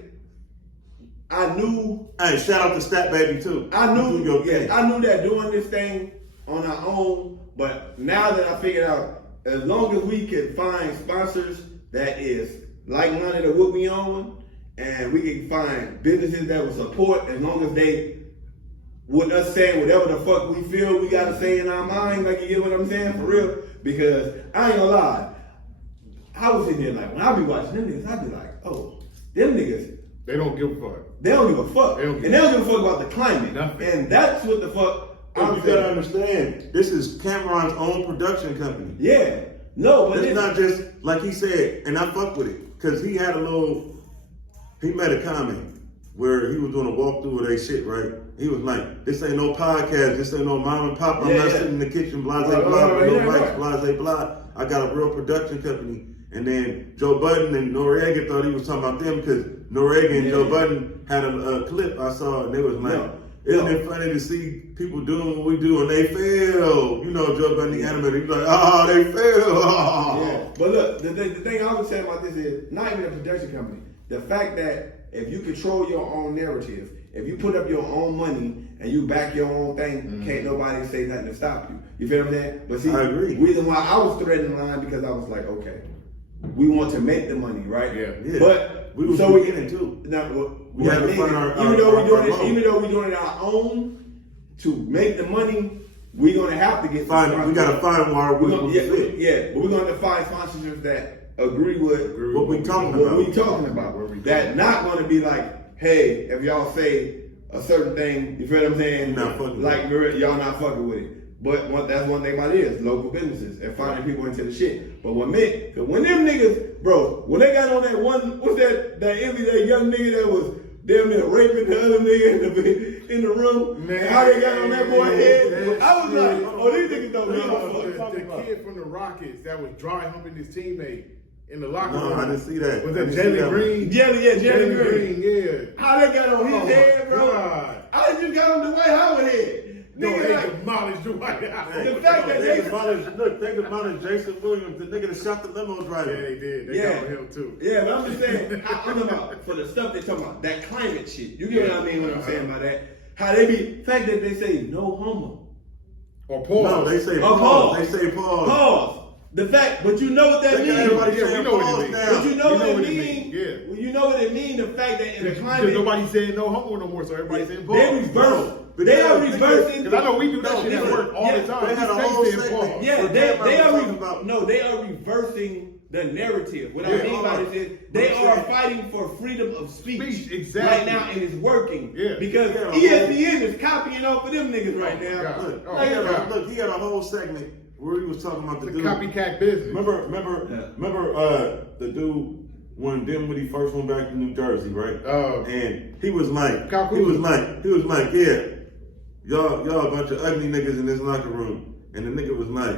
I knew. Hey, shout out to Stat Baby too. I knew, You do your thing. I knew that doing this thing on our own, but now that I figured out, as long as we can find sponsors that is like-minded of what we own, and we can find businesses that will support, as long as they, with us saying whatever the fuck we feel we gotta say in our mind, like, you get what I'm saying, for real? Because I ain't gonna lie, I was sitting there like, when I be watching them niggas, I be like, oh, them niggas, They don't give a fuck. they don't give a fuck. They don't give And they don't give a fuck about the climate. Nothing. And that's what the fuck I'm You gotta saying. understand, this is Cameron's own production company. Yeah. No, but It's not just like he said, and I fuck with it, cause he made a comment where he was doing a walkthrough of their shit, right? He was like, "This ain't no podcast, this ain't no mom and pop. I'm not sitting in the kitchen, blah blah blah, with no mics, blah blah blah. I got a real production company." And then Joe Budden and Noriega thought he was talking about them because Noriega and Joe Budden had a clip I saw, and they was like, "Isn't it funny to see people doing what we do and they fail?" You know, Joe Budden, the animator, he's like, "Oh, they fail." Yeah. But look, the thing I was saying about this is not even a production company. The fact that if you control your own narrative, if you put up your own money and you back your own thing, can't nobody say nothing to stop you. You feel what I'm saying? But see, I agree. reason why I was threading the line because I was like, okay, we want to make the money, right? Yeah. Yeah. But we was so beginning too. Now, We had to find our even though we're doing it our own to make the money, we're gonna have to get We gotta find where we're we gonna, yeah, but we're gonna have to find sponsorships that agree with what we talking what about. we talking about. That not gonna be like, hey, if y'all say a certain thing, you feel what I'm saying? Not fucking like y'all not fucking with it. But that's one thing about it is local businesses and finding people into the shit. But when them niggas, bro, when they got on that one, what's that young nigga that was damn near raping the other nigga in the room, man, and how they got on that boy head, I was like, oh, these niggas don't know the kid from the Rockets that was dry humping his teammate in the locker room. No, I didn't see that. Was that Jalen Green? Jalen Green. Yeah. How they got on his head, bro? God. I just got on the Dwight Howard head. No, Nigga, they like, demolished Dwight Howard. The fact that they demolished Jason Williams, the nigga that shot the limo driver. Yeah, they did. They got on him too. Yeah, but I'm just saying, I'm talking about for the stuff they talking about, that climate shit. You get what I mean when I'm saying by that? How they be, fact that they say no homo. Or pause. No, they say Or pause. pause. They say pause. Pause. The fact, but you know what that means. Everybody Yeah, saying we know what pause it means. now. But you know what it what it means. mean, yeah. Well, you know what it means. The fact that in the Because climate, nobody said no homo no more, so everybody saying they pause. reverse. They are reversing. Because I know we do that shit at work all the time. They had a We whole say segment. pause. Yeah, What they Cameron are was talking about. they are reversing the narrative. What I Yeah, mean by this is they I'm are saying- fighting for freedom of speech Exactly. right now, and it's working. Yeah. Because Yeah. ESPN is copying off of them niggas right now. God. Look, Oh, look, he had a whole segment where he was talking about the The dude. copycat business. Remember the dude when Dinwiddie first went back to New Jersey, right? Oh. And he was like, Calhoun. he was like, yeah, y'all a bunch of ugly niggas in this locker room. And the nigga was like,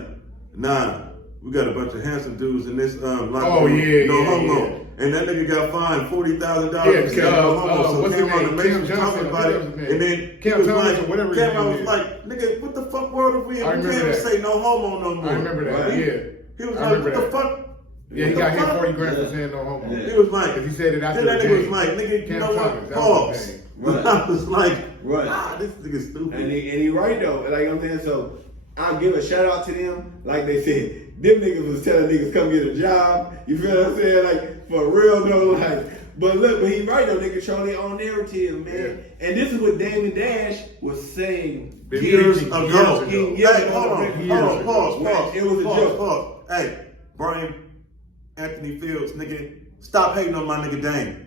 nah, we got a bunch of handsome dudes in this locker room. Yeah, no yeah, homo. yeah. And that nigga got fined $40,000 Yeah, for saying no homo. So what's his Cameron name? the Mason Cam was talking Johnson, about it. whatever his name. And then Cam he was Thomas like, or whatever his Cameron name was is. like, nigga, what the fuck world are we in? I We remember can't that. say no homo no more. I remember that, Right? yeah. He was I like, remember what the that. fuck? Yeah, he What got the hit fuck? 40 grand for saying no homo. He was like, Because he said it after then that the nigga was game. like, nigga, you Cam know Thomas, what? that was Pause. the game. Right. I was like, Right. this nigga stupid. And he right though. Like I'm saying, so I'll give a shout out to them. Like they said, them niggas was telling niggas come get a job. You feel what I'm saying? Like for real though. Like, but look, but he right though. They control their own narrative, man. And this is what Damon Dash was saying Years ago. Yeah, Hey, hold on, pause. It was a joke. Pause. Hey, Brian Anthony Fields, nigga, stop hating on my nigga Dame.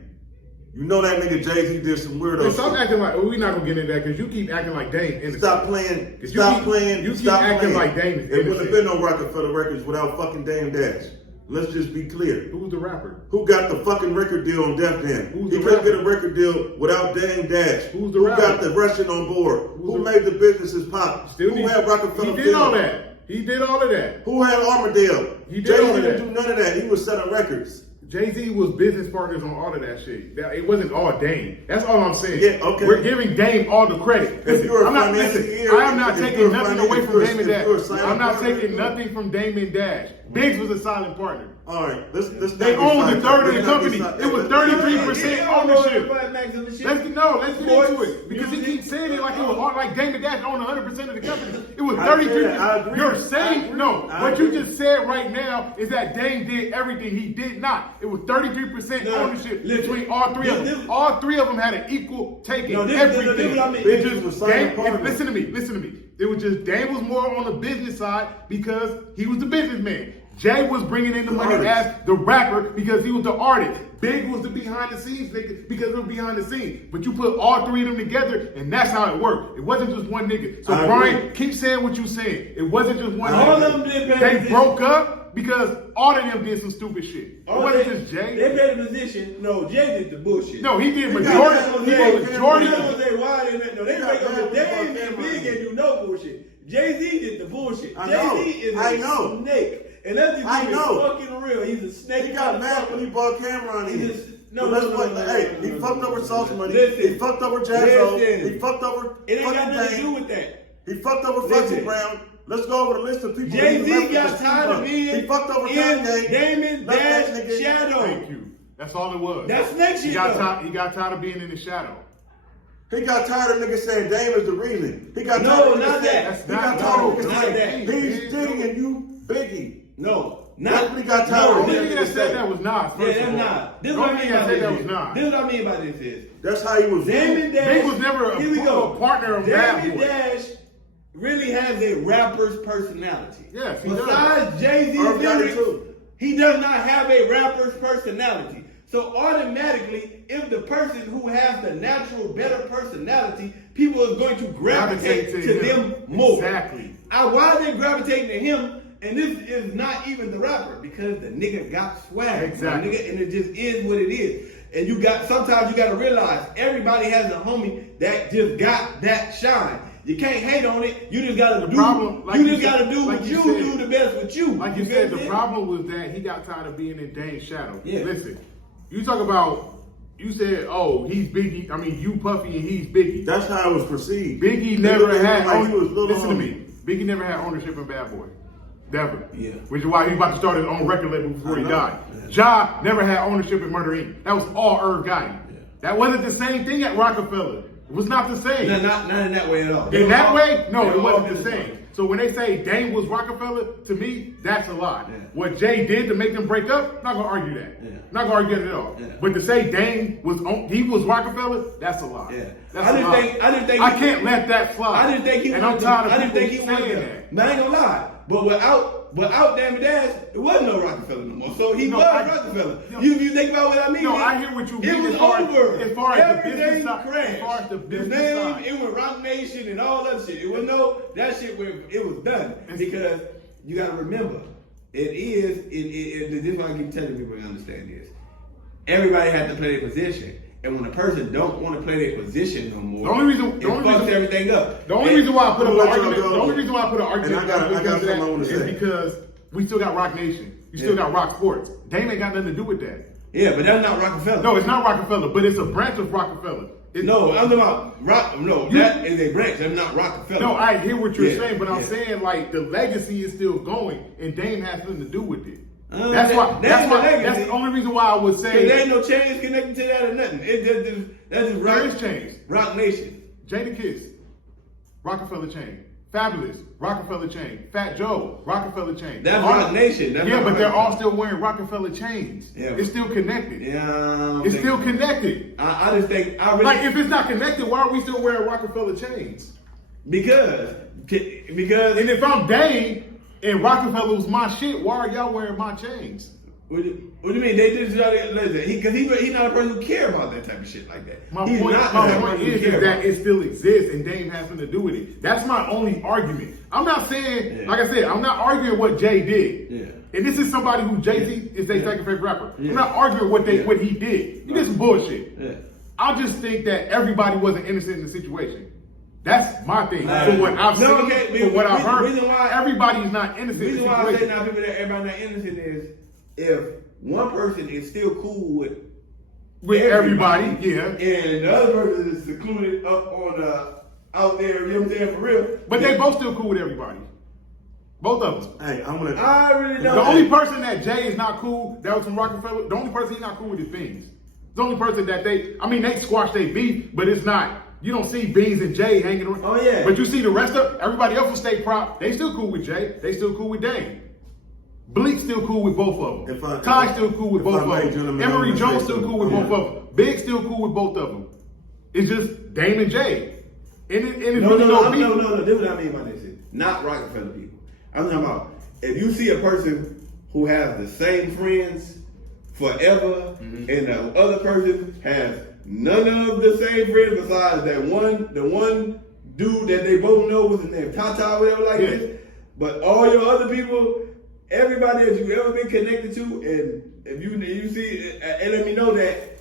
You know that nigga Jay-Z did some weirdo Hey, stop shit. acting like, we're not going to get into that because you keep acting like Dame innocent. Stop playing. You Stop keep- playing. you keep stop acting playing. like Dame is It wouldn't have innocent. been no Rockefeller Records without fucking Dame Dash. Let's just be clear. Who's the rapper? Who got the fucking record deal on Def Jam? Who's He the couldn't rapper? get a record deal without Dame Dash. Who's the Who rapper? got the Russian on board? Who made the businesses pop? Who had Rockefeller He did all Field? that. He did all of that. Who had Armadale? He did Jay-Z all of didn't that. do none of that. He was selling records. Jay-Z was business partners on all of that shit. It wasn't all Dame. That's all I'm saying. Yeah, okay. We're giving Dame all the credit. If you're a I'm not financier, I am not if you're taking a nothing financier, away from if Dame and you're a Dash. silent I'm not partner, taking nothing from Dame and Dash. Biggs was a silent partner. All right, let's They owned the third of the company. It was 33% Yeah, ownership. Max and the shit. Let's get Sports, into it because he music. keeps saying it like it was all like Dame and Dash owned 100% of the company. It was I 33. agree. I agree. You're I saying agree. no. I What you agree. just said right now is that Dame did everything. He did not. It was 33% No, ownership listen, between all three of this- them. All three of them had an equal take in No, this- everything. this what I mean. It Bitches just was silent Dame, partners. listen to me. Listen to me. It was just Dame was more on the business side because he was the businessman. Jay was bringing in the money artist. as the rapper because he was the artist. Big was the behind the scenes nigga because it was behind the scenes. But you put all three of them together and that's how it worked. It wasn't just one nigga. So I Brian, agree. keep saying what you saying. It wasn't just one All nigga. of them did better They than- broke up because all of them did some stupid shit. It Oh, wasn't they- just Jay. They played a position. No, Jay did the bullshit. No, he did He majority. got He Jay, did majority. Jay was wide in that. No, they He got break up with mad Dame when and he Big got and do no bullshit. Jay-Z did the bullshit. I know. Jay-Z is I a know. snake. And let's just I keep it know. fucking real. He's a snake. He got mad when he bought Cameron in. He just- no, But let's no, put- no, no, hey, no, he no, fucked no, over no, Sauce no. Money. Listen. He fucked over Jazzo. Listen. He fucked over It ain't got fucking nothing to Dame. do with that. He fucked over Listen. Foxy Brown. Let's go over the list of people. who Jay-Z left got with the tired of Steelers. being He fucked over in Kanye. Damon Left that Dash nigga. shadow. Thank you. That's all it was. That's next He shit, got though. tired. He got tired of being in the shadow. He got tired of niggas saying Dame is the reason. He got No, tired of not niggas saying that. he got That's tired of not- niggas not saying that. he's Diddy and you Biggie. No. Not He got tired The of only him. nigga that said that was Nas. Yeah, first that's of all. not. This The is what only I mean nigga that by said that this. was Nas. This is what I mean by this is. That's how he was. Damon Dash. Big was never a here we go. partner of Bad Damon Boy. Dash really has a rapper's personality. Yes, he does. Besides Jay-Z's Irv got it lyrics, too. he does not have a rapper's personality. So automatically, if the person who has the natural, better personality, people are going to gravitate to them more. Exactly. Why are they gravitating to him? And this is not even the rapper because the nigga got swag, Exactly. my nigga, and it just is what it is. And sometimes you gotta realize everybody has a homie that just got that shine. You can't hate on it. You just gotta do. Problem, like you you just said- gotta do like what you you said- do the best with you. Like you get said, what the I'm problem was that he got tired of being in Dame's shadow. Yeah. Listen, you talk about, you said, oh, he's Biggie. I mean, you Puffy and he's Biggie. That's how it was perceived. Biggie never had. Like he was little listen to homie. me. Biggie never had ownership in Bad Boy. Never. Yeah. Which is why he's about to start his own record label before he I know. died. Ja never had ownership in Murder Inc. That was all Irv Gotti. That wasn't the same thing at Rockefeller. It was not the same. Not in that way at all. In that way, no, They it were all wasn't the business same. So when they say Dame was Rockefeller, to me, that's a lie. Yeah. What Jay did to make them break up, not gonna argue that. Yeah. Not gonna argue that at all. Yeah. But to say Dame he was Rockefeller, that's a lie. Yeah. That's I a didn't lie. think- I didn't think I he- can't let that slide. I didn't think he and I'm wanted tired to, of I didn't people think he wanted saying to. that. But I ain't gonna lie. But without Damon Dash, it wasn't no Rockefeller no more. So he No, was I- Rockefeller. no. You think about what I mean? No, man? I hear what you It mean was as far as- over. as far as the Everything business side- crashed. as far as the business name, side. it was Rock Nation and all that shit. It was that shit where it was done. Because you gotta remember, this is why I keep telling people to understand this. Everybody has to play their position. And when a person don't want to play their position no more, The only reason- it fucks everything up. The only reason why I put up I'm an gonna let y'all argument, go. the only reason why I put an argument And I got because of something I wanna that is say. because we still got Rock Nation. You still got Rock Sports. Dame ain't got nothing to do with that. Yeah, but that's not Rockefeller. No, it's not Rockefeller, but it's a branch of Rockefeller. No, I'm talking about Rock. No, that is a branch. That's not Rockefeller. No, I hear what you're Yeah, saying, but I'm yeah. saying like the legacy is still going, and Dame has nothing to do with it. That That's ain't the legacy. That's the only reason why I would Cause say there ain't no chains connected to that or nothing. That's just there Rock. is change. Rock Nation. Jada Kiss, Rockefeller chain. Fabulous, Rockefeller chain. Fat Joe, Rockefeller chain. That's All- Rock Nation. That's yeah, not but they're all Rockefeller. still wearing Rockefeller chains. Yeah. It's still connected. Yeah, It's still connected. I just think I really Like if it's not connected, why are we still wearing Rockefeller chains? because And if I'm Dame and Rockefeller was my shit, why are y'all wearing my chains? What do you mean? They just try to listen. He's not a person who care about that type of shit like that. My He's point, not my that point person who is care that about it still exists and Dame has nothing to do with it. That's my only argument. I'm not saying, Yeah. like I said, I'm not arguing what Jay did. Yeah. And this is somebody who Jay-Z is their second favorite rapper. Yeah. I'm not arguing what Yeah. what he did. He did some bullshit. Yeah. I just think that everybody wasn't innocent in the situation. That's my thing. Nah. From what I've No, seen, okay, from what I've reason- heard, reason why- everybody's not innocent The in reason the why I say situation. now everybody not innocent is if one person is still cool with Everybody, yeah. and the other person is secluded up on out there, you know what I'm saying, for real. But they both still cool with everybody. Both of them. Hey, I'm gonna. I really don't. The only person that Jay is not cool, that was from Rockefeller, the only person he's not cool with is Beans. The only person that they squash their beef, but it's not, you don't see Beans and Jay hanging around. Oh, yeah. But you see the rest of, everybody else will stay prop, they still cool with Jay, they still cool with Dame. Bleak's still cool with both of them. Ty's still cool with if I both may, of them. gentlemen, I'm Emery gonna Jones say still cool something. with both of them. Big still cool with both of them. It's just Dame and Jay. And it's No, really no beef. no. This is what I mean by this. Not Rockefeller people. I'm talking about if you see a person who has the same friends forever, and the other person has none of the same friends besides the one dude that they both know was his name Tata, whatever like this. But all your other people, everybody that you've ever been connected to, and if you see, and let me know that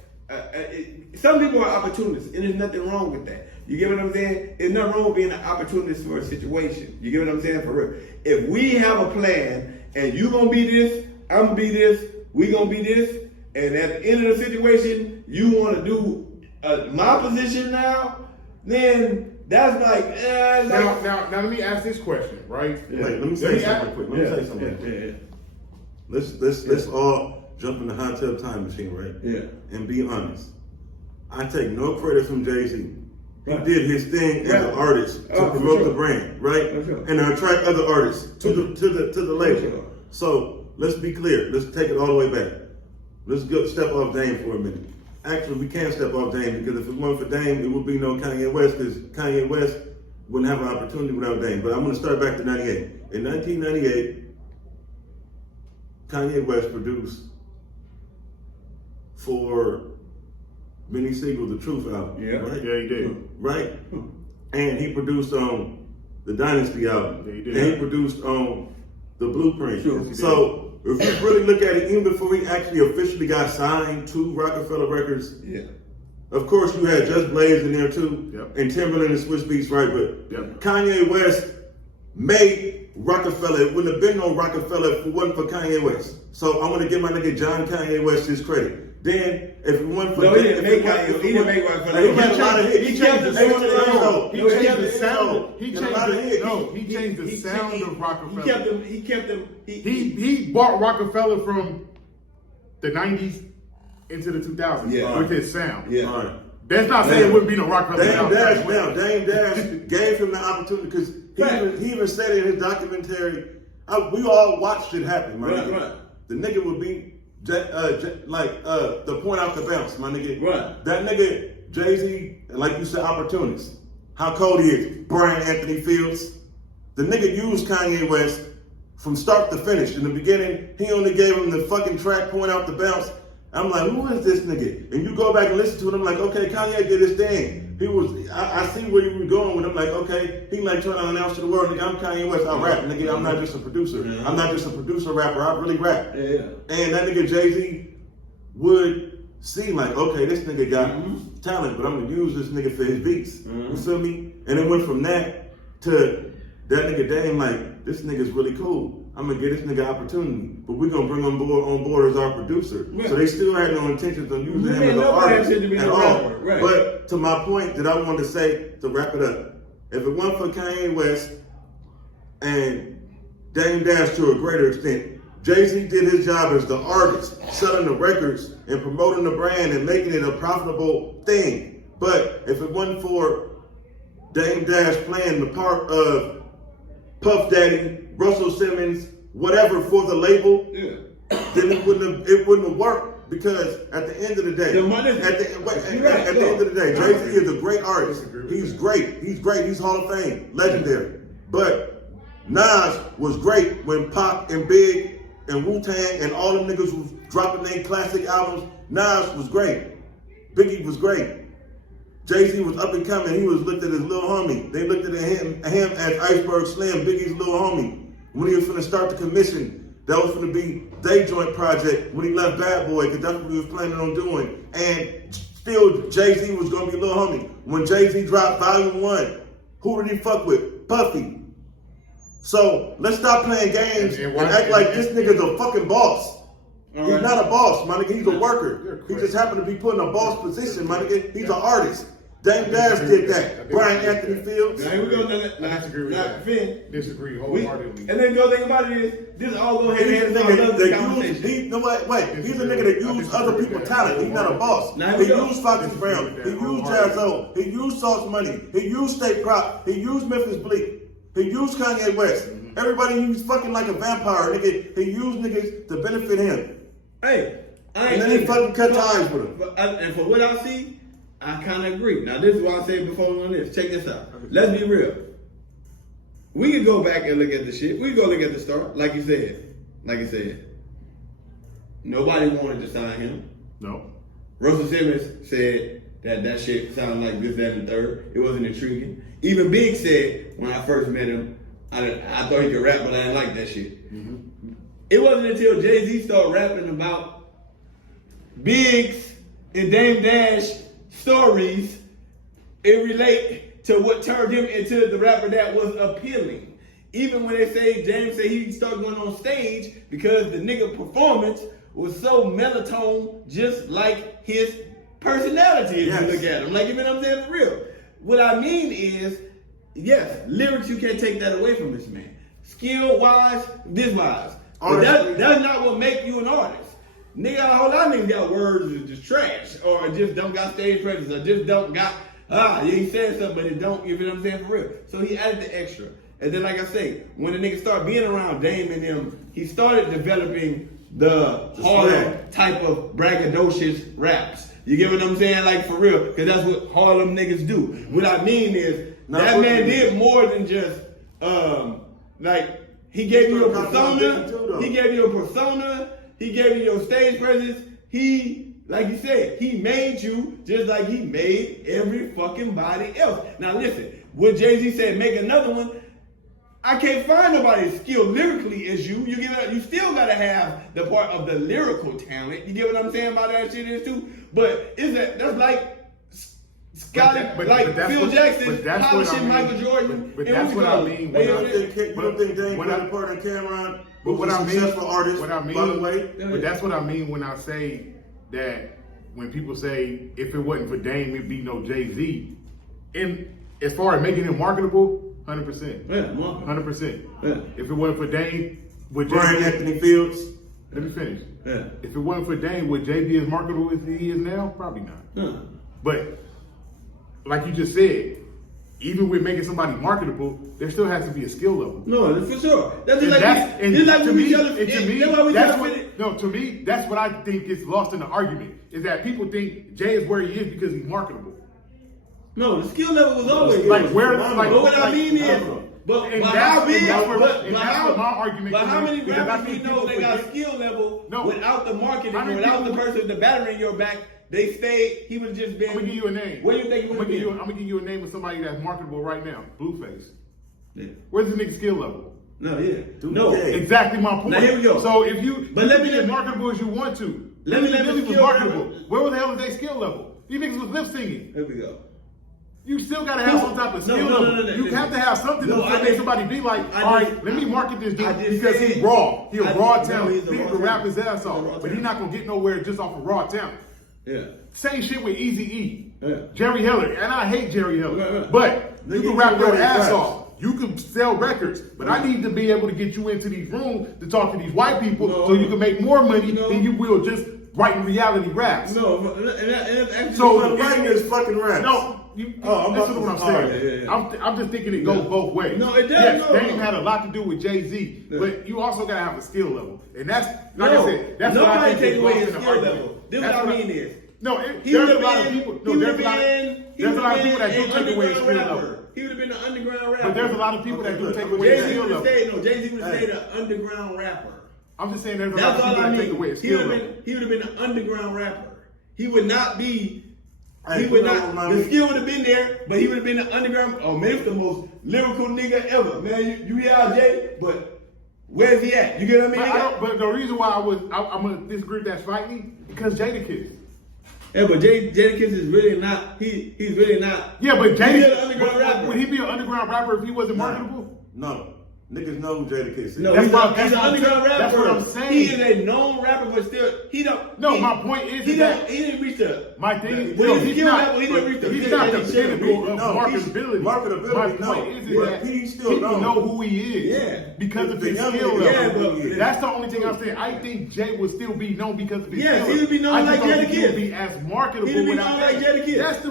some people are opportunists, and there's nothing wrong with that. You get what I'm saying? There's nothing wrong with being an opportunist for a situation. You get what I'm saying? For real. If we have a plan, and you gonna be this, I'm gonna be this, we gonna be this, and at the end of the situation, you wanna do my position now, then that's like, Now let me ask this question, right? Wait, let me say something real quick. Let me say something real quick. Let's all jump in the hot tub time machine, right? Yeah. And be honest. I take no credit from Jay-Z. He Right. did his thing as an artist to Oh, for promote sure. the brand, right? For sure. And to attract other artists to the label. sure. So let's be clear. Let's take it all the way back. Let's go step off Dame for a minute. Actually, we can't step off Dame because if it weren't for Dame, it would be no Kanye West because Kanye West wouldn't have an opportunity without Dame. But I'm going to start back to 98. In 1998, Kanye West produced for Benny Siegel, The Truth album. Yeah. Right? Yeah, he did. Right? And he produced the Dynasty album. Yeah, he did. And he produced the Blueprint. Sure, he So if you really look at it, even before he actually officially got signed to Rockefeller Records, Yeah. of course you had Just Blaze in there too, Yep. and Timberland and Swiss Beats, right? But Yep. Kanye West made Rockefeller. It wouldn't have been no Rockefeller if it wasn't for Kanye West. So I want to give my nigga John Kanye West his credit. Then, if it wasn't for No, he didn't make Kanye. He didn't make Rockefeller. He had a lot of hits. He changed the sound. He He changed changed the sound. He He changed had a lot of hits. He changed the sound of Rockefeller. He kept them. He brought Rockefeller from the 90s into the 2000s Yeah. with his sound. Yeah. All right. That's not saying it wouldn't be no Rockefeller. Dame Dash gave him the opportunity because he even said in his documentary, we all watched it happen, my Right, nigga. right. The nigga would be the point out the bounce, my nigga. Right. That nigga Jay-Z, like you said, opportunist. How cold he is. Brian Anthony Fields. The nigga used Kanye West from start to finish. In the beginning, he only gave him the fucking track point out the bounce. I'm like, who is this nigga? And you go back and listen to it, I'm like, okay, Kanye did his thing. I see where you were going with him, like, okay, he like trying to announce to the world, nigga, I'm Kanye West, I rap, nigga, I'm not just a producer. Yeah. I'm not just a producer rapper, I really rap. Yeah. And that nigga Jay-Z would see like, okay, this nigga got talent, but I'm gonna use this nigga for his beats. You feel me? And it went from that to that nigga Dame, like, this nigga's really cool. I'm gonna give this nigga opportunity, but we're gonna bring him on board as our producer. Yeah. So they still had no intentions on using him as an nobody artist said to be at no all. rapper, right. But to my point that I wanted to say to wrap it up, if it wasn't for Kanye West and Dame Dash to a greater extent, Jay-Z did his job as the artist, selling the records and promoting the brand and making it a profitable thing. But if it wasn't for Dame Dash playing the part of Puff Daddy, Russell Simmons, whatever for the label, then it wouldn't have worked because at the end of the day, at the end of the day, Jay-Z is a great artist. He's great. He's Hall of Fame, legendary. But Nas was great when Pac and Big and Wu-Tang and all them niggas was dropping their classic albums. Nas was great. Biggie was great. Jay-Z was up and coming. He was looked at as little homie. They looked at him as Iceberg Slim, Biggie's little homie. When he was finna start the commission, that was finna be their joint project when he left Bad Boy, because that's what he was planning on doing. And still, Jay-Z was gonna be little homie. When Jay-Z dropped Volume 1, who did he fuck with? Puffy. So let's stop playing games and act like this nigga's a fucking boss. He's not a boss, my nigga. He's a worker. He just happened to be put in a boss position, my nigga. He's an artist. Dame Dash did that. Brian Anthony Fields. Now here we go. I disagree with that. Finn. Disagree wholeheartedly. And then the other thing about it is, this all go ahead He's a and nigga that conversation. used, he's a nigga that used other people's talent. He's not a boss. Now, He here we go. used Foxy Brown. He used Jazzo. He used Sauce Money. He used State Prop. He used Memphis Bleak. He used Kanye West. Everybody used fucking like a vampire, nigga. He used niggas to benefit him. Hey, I ain't And then he fucking cut ties with him. And for what I see, I kind of agree. Now, this is why I said before on this. Check this out. Let's be real. We can go back and look at the shit. We can go look at the start, like you said. Nobody wanted to sign him. No. Russell Simmons said that shit sounded like this, that, and the third. It wasn't intriguing. Even Big said when I first met him, I thought he could rap, but I didn't like that shit. Mm-hmm. It wasn't until Jay-Z started rapping about Biggs and Dame Dash stories, it relate to what turned him into the rapper that was appealing. Even when they say, James said he started going on stage because the nigga performance was so melatonin, just like his personality, if you look at him. Like, you know what I'm saying? For real. What I mean is, yes, lyrics, you can't take that away from this man. Skill-wise, this-wise. But that's not what make you an artist. Nigga, a whole lot of niggas got words that's just trash, or just don't got stage presence, or just don't got, he said something, but it don't, you know what I'm saying, for real. So he added the extra. And then, like I say, when the nigga started being around Dame and them, he started developing the Harlem type of braggadocious raps. You get what I'm saying? Like, for real. Because that's what Harlem niggas do. What I mean is, that man did more than just, like, he gave you a persona. He gave you a persona. He gave you your stage presence. He, like you said, he made you just like he made every fucking body else. Now listen, what Jay-Z said, make another one. I can't find nobody as skilled lyrically as you. You still gotta have the part of the lyrical talent. You get what I'm saying about that shit is too? But that's like Scotty, like Phil Jackson polishing Michael Jordan. But that's what I mean. You don't think Dame got a part of Cameron? But what I mean, successful artist, by the way. But that's what I mean when I say that when people say if it wasn't for Dame, it'd be no Jay-Z. And as far as making him marketable, 100%. Yeah, 100%. Yeah. If it wasn't for Dame, would Brian Anthony Fields? Let me finish. Yeah. If it wasn't for Dame, would Jay be as marketable as he is now? Probably not. Huh. But like you just said, even with making somebody marketable, there still has to be a skill level. No, for sure. That's To me, that's what I think gets lost in the argument, is that people think Jay is where he is because he's marketable. No, the skill level was always like where, but like, what I like, mean is, but how big? But how many rappers we know they got skill level without the marketing, without the person, the battery in your back? They stayed. He would just been. I'm gonna give you a name. What do you think? I'm gonna give you a name of somebody that's marketable right now. Blueface. Yeah. Where's the nigga skill level? No, yeah. No. Exactly my point. Now here we go. So if you, but let me be as marketable as you want to. Let me was marketable. Where the hell is their skill level? These niggas was lip singing. Here we go. You still gotta have some type of skill level. You have to have something to make somebody be like, all right, let me market this dude because he's raw. He's a raw talent. He can rap his ass off, but he's not gonna get nowhere just off of raw talent. Yeah. Same shit with Eazy-E. Yeah. Jerry Heller, and I hate Jerry Heller, Right. but you can rap your ass off. You can sell records, but I need to be able to get you into these rooms to talk to these white people so you can make more money than you will just writing reality raps. No, and so writing is fucking raps. No, listen to what I'm saying. I'm just thinking it goes both ways. No, it does. Yes, Dame had a lot to do with Jay-Z, but you also gotta have a skill level, and that's like I said. That's what I think take away his in the skill argument. level. This what I mean is. No, there's a lot of people. No, there's a lot of people that do take away his skill level. He would have been an underground rapper. But there's a lot of people that do take away his skill level. Jay-Z would have stayed an underground rapper. I'm just saying there's a lot of people that take away his skill level. He would have been an underground rapper. He would not be. He would not. The skill would have been there, but he would have been an underground. Oh man, he's the most lyrical nigga ever, man. You hear Jay, but where's he at? You get what I mean? But the reason why I'm gonna disagree with that slightly because Jadakiss. Yeah, but Jadakiss is really not. He's really not. Yeah, but Jadakiss. Would he be an underground rapper if he wasn't marketable? No. Niggas know who Jadakiss is. No, he's an underground rapper. That's what I'm saying. He is a known rapper, but still, he don't. No, my point is he didn't reach the. My thing. He's not the pinnacle of marketability. Marketability. My point is that people know who he is. Yeah. Because of his skill level. That's the only thing I'm saying. I think Jay would still be known because of his skill level. Yes, he would be known like Jadakiss. He would be as marketable. He would be known like Jadakiss. That's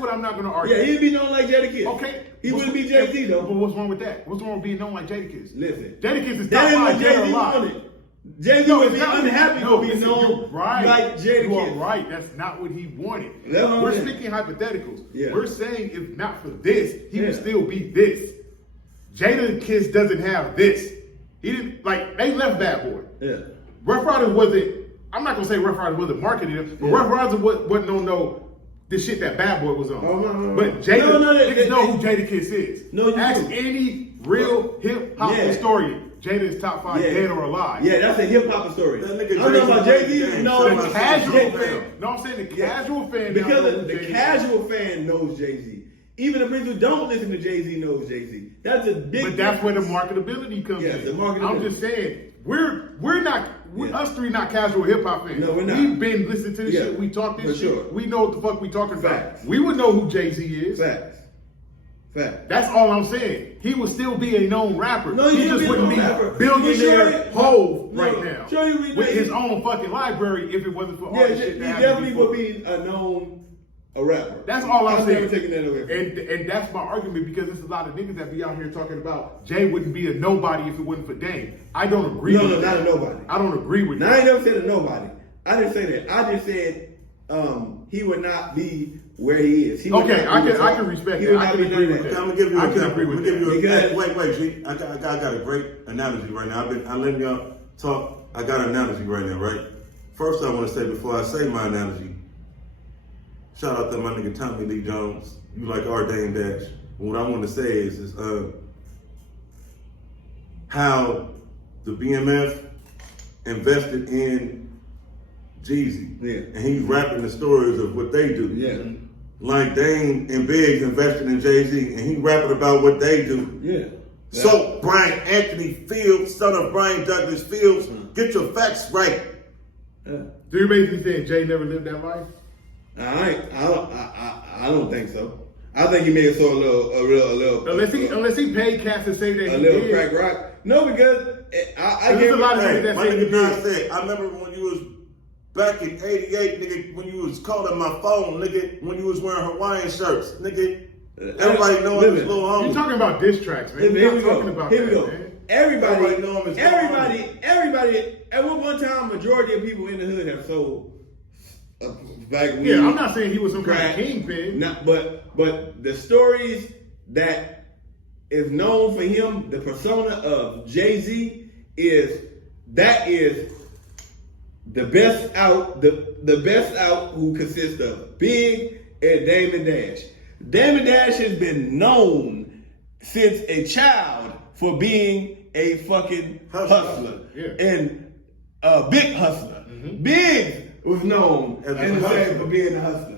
what I'm not gonna argue. Yeah, he'd be known like Jadakiss. Okay. He wouldn't be Jay-Z though. But what's wrong with that? What's wrong with being known like Jadakiss? Listen, Jadakiss is top 5 dead or alive. Jay-Z would be unhappy to be known like Jadakiss. You are right. That's not what he wanted. We're speaking hypotheticals. Yeah. We're saying if not for this, he would still be this. Jadakiss doesn't have this. He didn't they left Bad Boy. Yeah. Rough Riders wasn't. I'm not gonna say Rough Riders wasn't marketed, but Rough Riders wasn't on the shit that Bad Boy was on. No. But Jada, niggas know who Jadakiss is. No, you ask any real hip hop historian. Jada is top 5 dead or alive. Yeah, that's a hip hop story. I'm talking about Jay-Z. The casual fan. No, I'm saying the casual fan. Because the casual fan knows Jay-Z. Even the people who don't listen to Jay-Z knows Jay-Z. That's a big. But that's where the marketability comes in. The marketability. I'm just saying we're not. Us three not casual hip hop fans. No, we're not. We've been listening to this shit. We talk this shit. Sure. We know what the fuck we talking Facts. about. We would know who Jay-Z is. Facts. That's all I'm saying. He would still be a known rapper. No, he just wouldn't be billionaire Hove right now. With his own fucking library if it wasn't for all this shit. He definitely would be a known a rapper. That's all I'm saying. never taking that away. And that's my argument because there's a lot of niggas that be out here talking about Jay wouldn't be a nobody if it wasn't for Dame. I don't agree with that. No, not a nobody. I don't agree with now, that. I ain't never said a nobody. I didn't say that. I just said he would not be where he is. I can respect that. I can agree with that. I'm gonna give you I can agree with that. Wait, G. I got a great analogy right now. I'm letting y'all talk. I got an analogy right now, right? First, I want to say before I say my analogy, shout out to my nigga Tommy Lee Jones. You like our Dame Dash. What I want to say is how the BMF invested in Jeezy. Yeah. And he's rapping the stories of what they do. Yeah. Like Dame and Biggs invested in Jay-Z, and he rapping about what they do. Yeah. So Brian Anthony Fields, son of Brian Douglas Fields, get your facts right. Yeah. So you're basically saying Jay never lived that life? I don't think so. I think he may have saw a little. Unless he paid cats to say that a he little did. crack rock. No, because I There's get a lot of Hey, niggas that my say he nigga Nas did. said, I remember when you was back in '88, nigga, when you was calling my phone, nigga, when you was wearing Hawaiian shirts, nigga. Everybody know him as Lil Homie. You're talking about diss tracks, man. Here We're we not talking go. about Here that, we go. man. Everybody know him as everybody. At one time, majority of people in the hood have sold back weed. Yeah, I'm not saying he was some kind crack. of kingpin. But the stories that is known for him, the persona of Jay-Z is the best out, the best out who consists of Big and Damon Dash. Damon Dash has been known since a child for being a fucking hustler. Yeah. And a big hustler. Big was known As a in the hustler. same for being a hustler.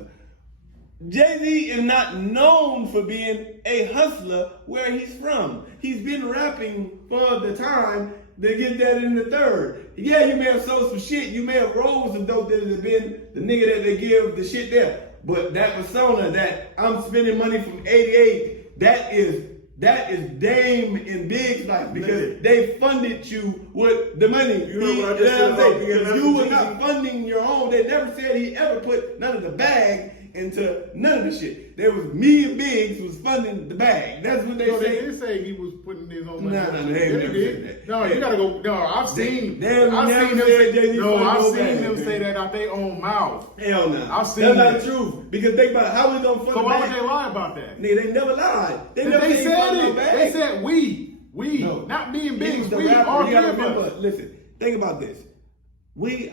Jay-Z is not known for being a hustler where he's from. He's been rapping for the time to get that in the third. Yeah, you may have sold some shit. You may have rolled some dope that has been the nigga that they give the shit there. But that persona that I'm spending money from 88, that is Dame and Big's life because they funded you with the money. You know what I just said about being If you were Jeezy? not funding your own, they never said he ever put none of the bag into none of the shit. There was me and Biggs was funding the bag. That's what they No, they say. did say he was putting his own money. Nah, on they it. ain't They never did. said that. No, you gotta go. No, I've seen never them said say, Jay-Z no, funded I've no seen bag, them man. say that out their own mouth. Hell no. I've seen That's not that. the truth. Because think about it, how we gonna fund So the why would bag? they lie about that? Nigga, they never lied. They never They he said funded no it. bag. They said we, No. not me and He Biggs. was the We, rapper. all You three gotta of remember, us. listen, think about this.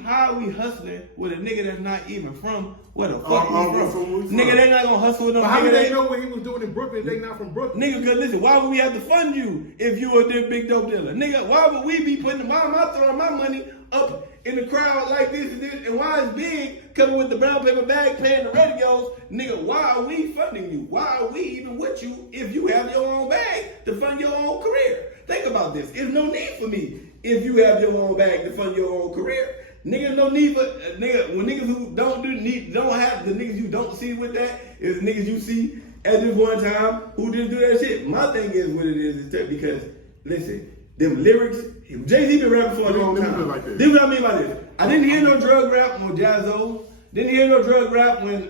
How are we hustling with a nigga that's not even from where the fuck he's from? Nigga, they not gonna hustle with no But how nigga did they that know what he was doing in Brooklyn if they not from Brooklyn? Nigga, cause listen, why would we have to fund you if you were the big dope dealer? Nigga, why would we be why am I throwing my money up in the crowd like this and this? And why is Big coming with the brown paper bag paying the radios? Nigga, why are we funding you? Why are we even with you if you have your own bag to fund your own career? Think about this. There's no need for me if you have your own bag to fund your own career. Nigga, no need for nigga. When niggas who don't have the niggas you don't see with that is the niggas you see at this one time who didn't do that shit. My thing is what it is that because listen, them lyrics. Jay-Z been rapping for a long time. Like this. This is what I mean by this. I didn't hear no drug rap on Jazzo. Didn't hear no drug rap when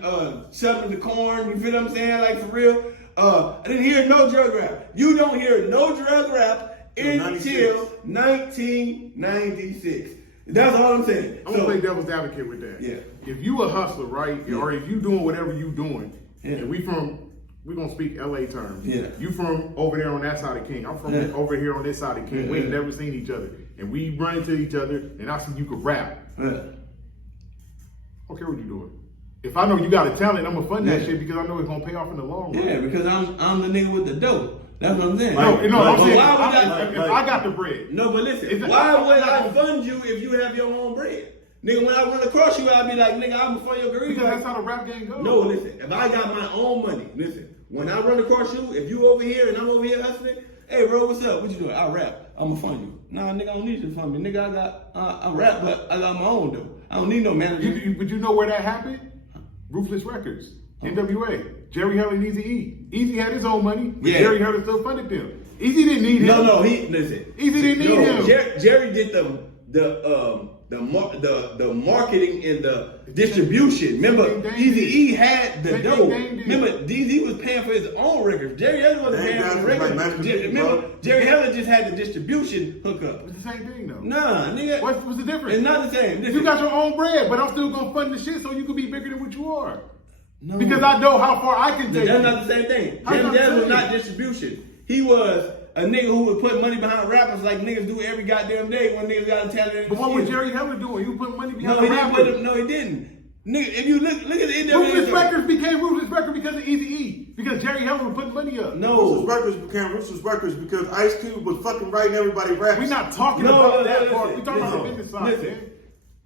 Shoving the Corn. You feel what I'm saying? Like for real. I didn't hear no drug rap. You don't hear no drug rap until 1996. That's all I'm saying. I'm gonna play devil's advocate with that. Yeah. If you a hustler, right, or if you doing whatever you doing, Yeah. and we're gonna speak LA terms. Yeah. You from over there on that side of King. I'm from over here on this side of King. We ain't never seen each other. And we run into each other and I see you can rap. Yeah. I don't care what you doing. If I know you got a talent, I'm gonna fund that shit because I know it's gonna pay off in the long run. Yeah, because I'm the nigga with the dope. That's what I'm saying. No, I'm saying why would if I I got the bread. No, but listen, It's- why would I'm I not fund you if you have your own bread? Nigga, when I run across you, I'll be like, nigga, I'm gonna fund your career. Because that's how the rap game goes. No, listen, if I got my own money, listen, when I run across you, if you over here and I'm over here hustling, hey, bro, what's up? What you doing? I rap. I'm gonna fund you. Nah, nigga, I don't need you to fund me. Nigga, I rap, but I got my own though. I don't need no manager. But you know where that happened? Ruthless Records, NWA, Jerry Heller and Eazy-E. Eazy had his own money, but Jerry Heller still funded them. Eazy didn't need him. No, he listen. Eazy didn't need him. Jerry did the marketing and the distribution. Remember, Eazy-E had the dough. Remember, DZ was paying for his own records. Jerry Heller wasn't paying for the records. Remember, Jerry Heller just had the distribution hookup. It's the same thing though. Nah, nigga. What's the difference? It's not the same. You got your own bread, but I'm still gonna fund the shit so you can be bigger than what you are. No. Because I know how far I can take. That's not the same thing. That was not distribution. He was a nigga who would put money behind rappers like niggas do every goddamn day when niggas got a talent. But what was Jerry Heller doing? He was putting money behind the rappers. No, he didn't. Nigga, if you look at the Ruthless Records became Ruthless Records because of Eazy-E. Because Jerry Heller was putting money up. No. Ruthless Records became Ruthless Records because Ice Cube was fucking writing everybody raps. We're not talking about that part. We're talking about the business side,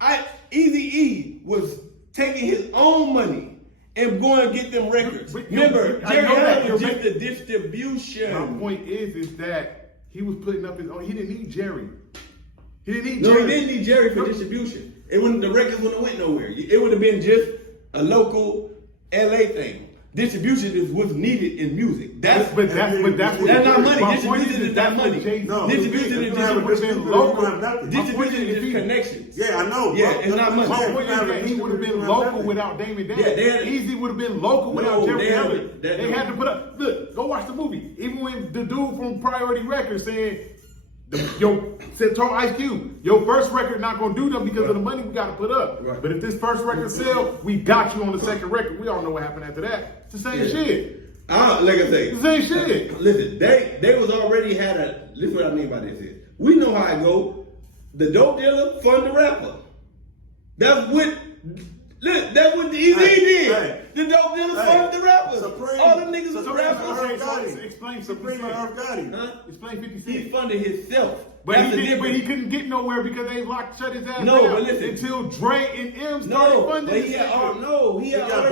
man. Eazy-E was taking his own money and going to get them records. Remember, Jerry Heller was just the distribution. My point is that he was putting up his own. He didn't need Jerry. He didn't need Jerry for distribution. The records wouldn't have went nowhere. It would have been just a local LA thing. Distribution was needed in music. That's not money. Distribution is not money. No, distribution is just connections. Yeah, I know. Yeah, it's not money. My point is that he would have been local without Damon Dash. Eazy would have been local without Jerry Heller. They had to put up. Look, go watch the movie. Even when the dude from Priority Records saying, told Ice Cube, your first record not gonna do them because of the money we gotta put up. Right. But if this first record sell, we got you on the second record. We all know what happened after that. It's the same shit. Like I say, the same shit. Listen, they was already had a. Listen, what I mean by this is, we know how it go. The dope dealer fund the rapper. That's what the Eazy did. The dope dealer funded the rappers. All the niggas was rappers. Explain Supreme Irv Gotti. Huh? Explain 50 Cent. He funded himself. But he couldn't get nowhere because they shut his ass down. But listen, until Dre and M started funding he got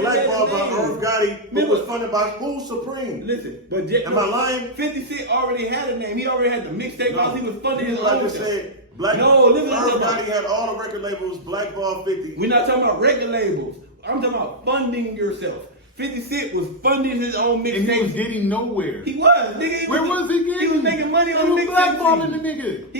blackballed by Irv Gotti, who was funded by who? Supreme. Listen, am I lying? 50 Cent already had a name. He already had the mixtape because he was funding his own. I just said, Irv Gotti had all the record labels, blackball 50. We're not talking about record labels. I'm talking about funding yourself. 50 Cent was funding his own mixtape. And he was getting nowhere. He was, nigga. Where was he getting? He was making money on the mixtape. Blackballing the nigga.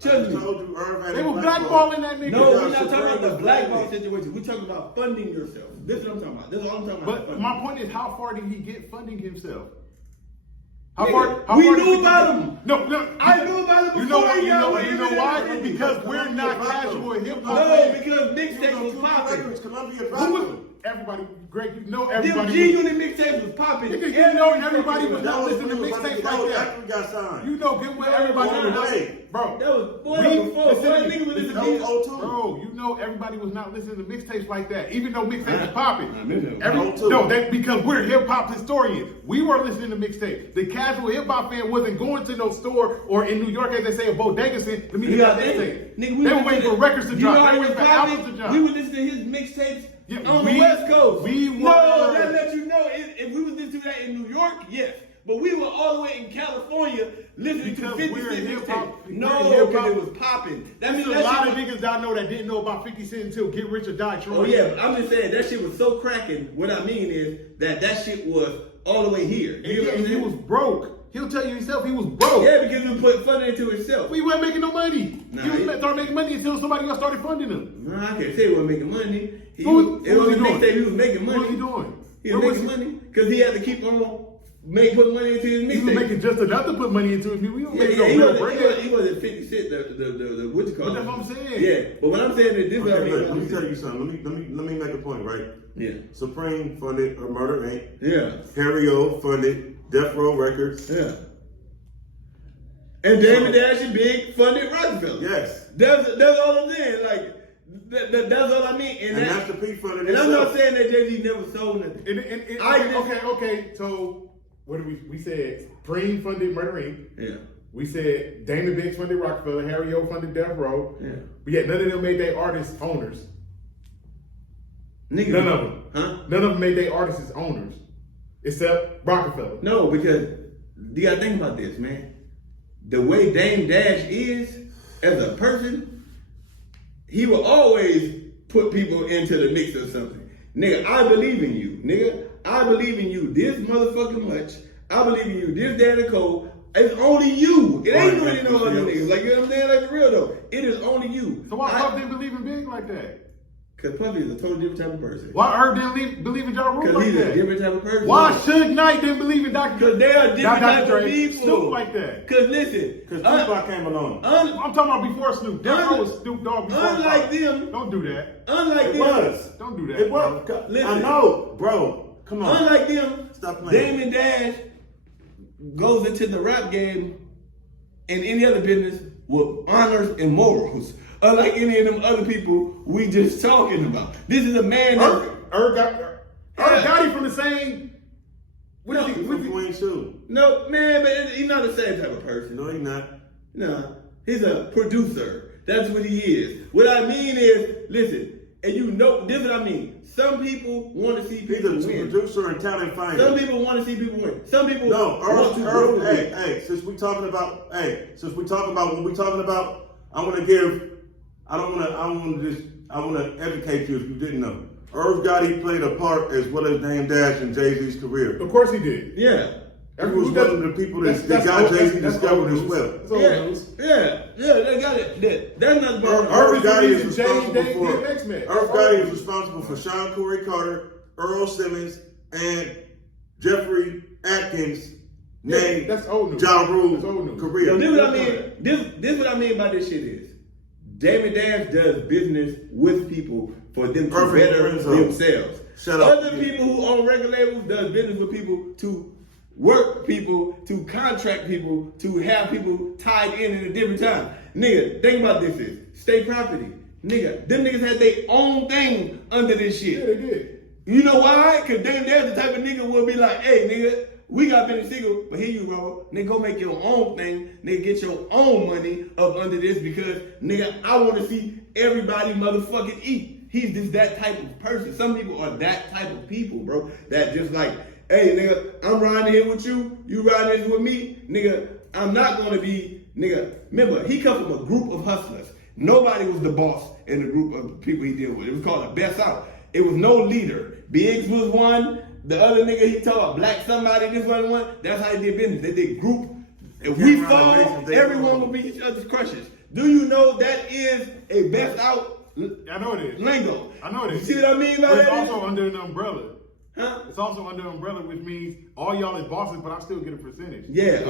Trust me. They were blackballing that nigga. No, we're not talking about the blackball situation. We're talking about funding yourself. This is what I'm talking about. This is all I'm talking about. But my point is, how far did he get funding himself? We knew about him. No, I knew about him before. You know why? Because we're not casual hip hop. No, because mixtape was popping. Everybody, Greg, you know everybody. Them G-Unit mixtapes was popping. You know everybody was not listening to mixtapes like that. After we got signed. You know good well everybody was not. Bro, that was before. Bro, you know everybody was not listening to mixtapes like that. Even though mixtapes was popping. Because we're hip hop historians. We were listening to mixtapes. The casual hip hop fan wasn't going to no store or in New York, as they say, a bodega. Let me get that mixtape. They were waiting for records to drop. They were waiting for albums to drop. We would listen to his mixtapes. On the West Coast. That let you know if we was listening to that in New York, yes. But we were all the way in California listening to 50 Cent mixtape. No, because it was popping. That means a lot of niggas I know that didn't know about 50 Cent until Get Rich or Die Trying. Oh yeah, but I'm just saying that shit was so cracking. What I mean is that shit was all the way here. He was broke. He'll tell you himself he was broke. Yeah, because he put funding into himself. He wasn't making no money. He started making money until somebody else started funding him. No, I can't say he wasn't making money. He was making money. What was he doing? He was making money because he had to keep on putting money into his mixtape. He was making just enough to put money into his music. We don't make no real bread. He wasn't 50 Cent, the what you call it. But that's what I'm saying. Yeah, but what I'm saying is this. Let me tell you something. Let me make a point, right? Yeah. Supreme funded Murder Inc. Yeah. Harry O funded Death Row Records. Yeah. And Damon Dash and Big funded Rockefeller. Yes. That's all I'm saying. Like, that's all I mean. And Master P funded and I'm not saying that Jay-Z never sold nothing. Okay. So, what did we said? Supreme funded Murder Inc. Yeah. We said Damon Biggs funded Rockefeller. Harry O funded Death Row. Yeah. But yet none of them made their artists owners. Nigga. None of them. Huh? None of them made their artists as owners. Except Rockefeller. No, because you gotta think about this, man. The way Dame Dash is as a person, he will always put people into the mix or something. Nigga, I believe in you. Nigga, I believe in you this motherfucking much. I believe in you this damn Nicole. It's only you. It ain't really no other niggas. Like, you know what I'm saying? Like, for real though. It is only you. So why Puff didn't that? Because Puffy is a totally different type of person. Why Herb didn't believe in Ja Rule Because like he's that? a different type of person. Why Suge Knight didn't believe in Dr. Because they are different type of Dre, people. Snoop like that. Because listen, Because Tupac came along. I'm talking about before Snoop. That was Snoop Dogg before unlike Tupac. them, Don't do that. unlike It them, was. Don't do that. It was. bro. Listen. I know, bro. Come on. unlike them, Stop playing. Damon Dash goes into the rap game and any other business with honors and morals. Unlike any of them other people we just talking about. This is a man that Herb got him from the same. No, He's from Queens too. no man, but he's not the same type of person. No, he's not. No, he's a producer. That's what he is. What I mean is, listen, and you know, this is what I mean. Some people want to see He's people a win. producer and talent finder. Some people want to see people win. Some people No, want to Earl, grow hey, with. hey, since we talking about what we talking about, I want to educate you if you didn't know. Irv Gotti played a part as well as Dame Dash in Jay-Z's career. Of course he did. Yeah. He was one of the people that got Jay-Z discovered as well. That's old Yeah, news. yeah, they got it. That's not Irv Gotti is James responsible for DMX man. Irv Gotti is responsible for Sean Corey Carter, Earl Simmons, and Jeffrey Atkins named That's old news. Ja That's old Rule's news. career. Yo, this what I mean. This what I mean by this shit is Damon Dash does business with people for them to Perfect better friend zone. themselves. Shut up. Other people who own record labels does business with people to work people, to contract people, to have people tied in at a different time. Nigga, think about this is state property. Nigga, them niggas had their own thing under this shit. Yeah, they did. You know why? Because Damon Dash the type of nigga will be like, hey, nigga, we got Benny Siegel, but here you go. Nigga, go make your own thing. Nigga, get your own money up under this because, nigga, I want to see everybody motherfucking eat. He's just that type of person. Some people are that type of people, bro. That just like, hey, nigga, I'm riding here with you. You riding here with me. Nigga, I'm not going to be, nigga. Remember, he come from a group of hustlers. Nobody was the boss in the group of people he dealt with. It was called a best out. It was no leader. Biggs was one. The other nigga he talked about, black somebody, this one. That's how they did business. They did group. If we fall, everyone will be each other's crushes. Do you know that is a best out I know it is. lingo? I know it is. You see what I mean by But it's that? also under an umbrella. Huh? It's also under an umbrella, which means all y'all is bosses, but I still get a percentage. Yeah,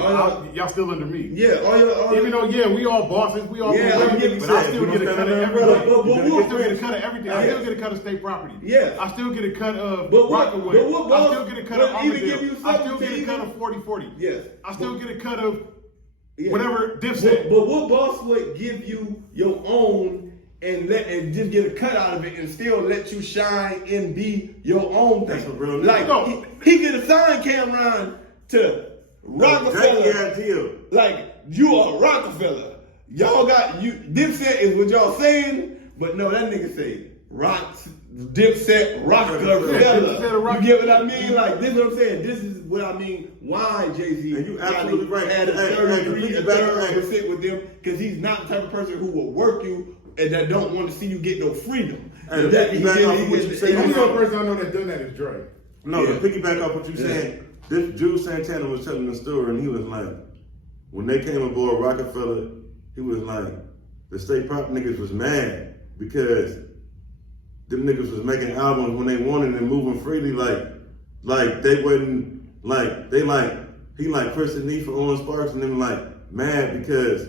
y'all still under me. Yeah, all Even though, yeah, we all bosses, we all Yeah, but I'm getting I set. still You get a don't cut of stand everything. under umbrella. I still get a cut of everything. I Yeah. still get a cut of state property. Yeah. I still get a cut of But what- Rockaway. but what boss- I still get a cut of but even give you Armadale. I still something get a to cut even- of 40-40. Yes. I still get a cut of Yeah. whatever Dipset. But what boss would give you your own and just get a cut out of it and still let you shine and be your own thing? That's a real like nigga. he could assign Cameron to Rockefeller. idea. Like you are Rockefeller. Y'all got you. Dipset is what y'all saying, but no, that nigga say Dipset Rockefeller. Dipset, You get what I mean? Like this is what I'm saying. This is what I mean. Why Jay-Z And you absolutely right. had a Hey, 33, a hey, 30% with them because he's not the type of person who will work you and that don't want to see you get no freedom. Hey, That- piggyback he- off he- of what he- you he- say, The only you other person I know that's done that is Dre. No, Yeah. to piggyback off what you saying, this Jules Santana was telling the story, and he was like, when they came aboard Rockefeller, he was like, the state prop niggas was mad because them niggas was making albums when they wanted and moving freely, like they wasn't he like Chris and Nee for Owen Sparks and them like mad because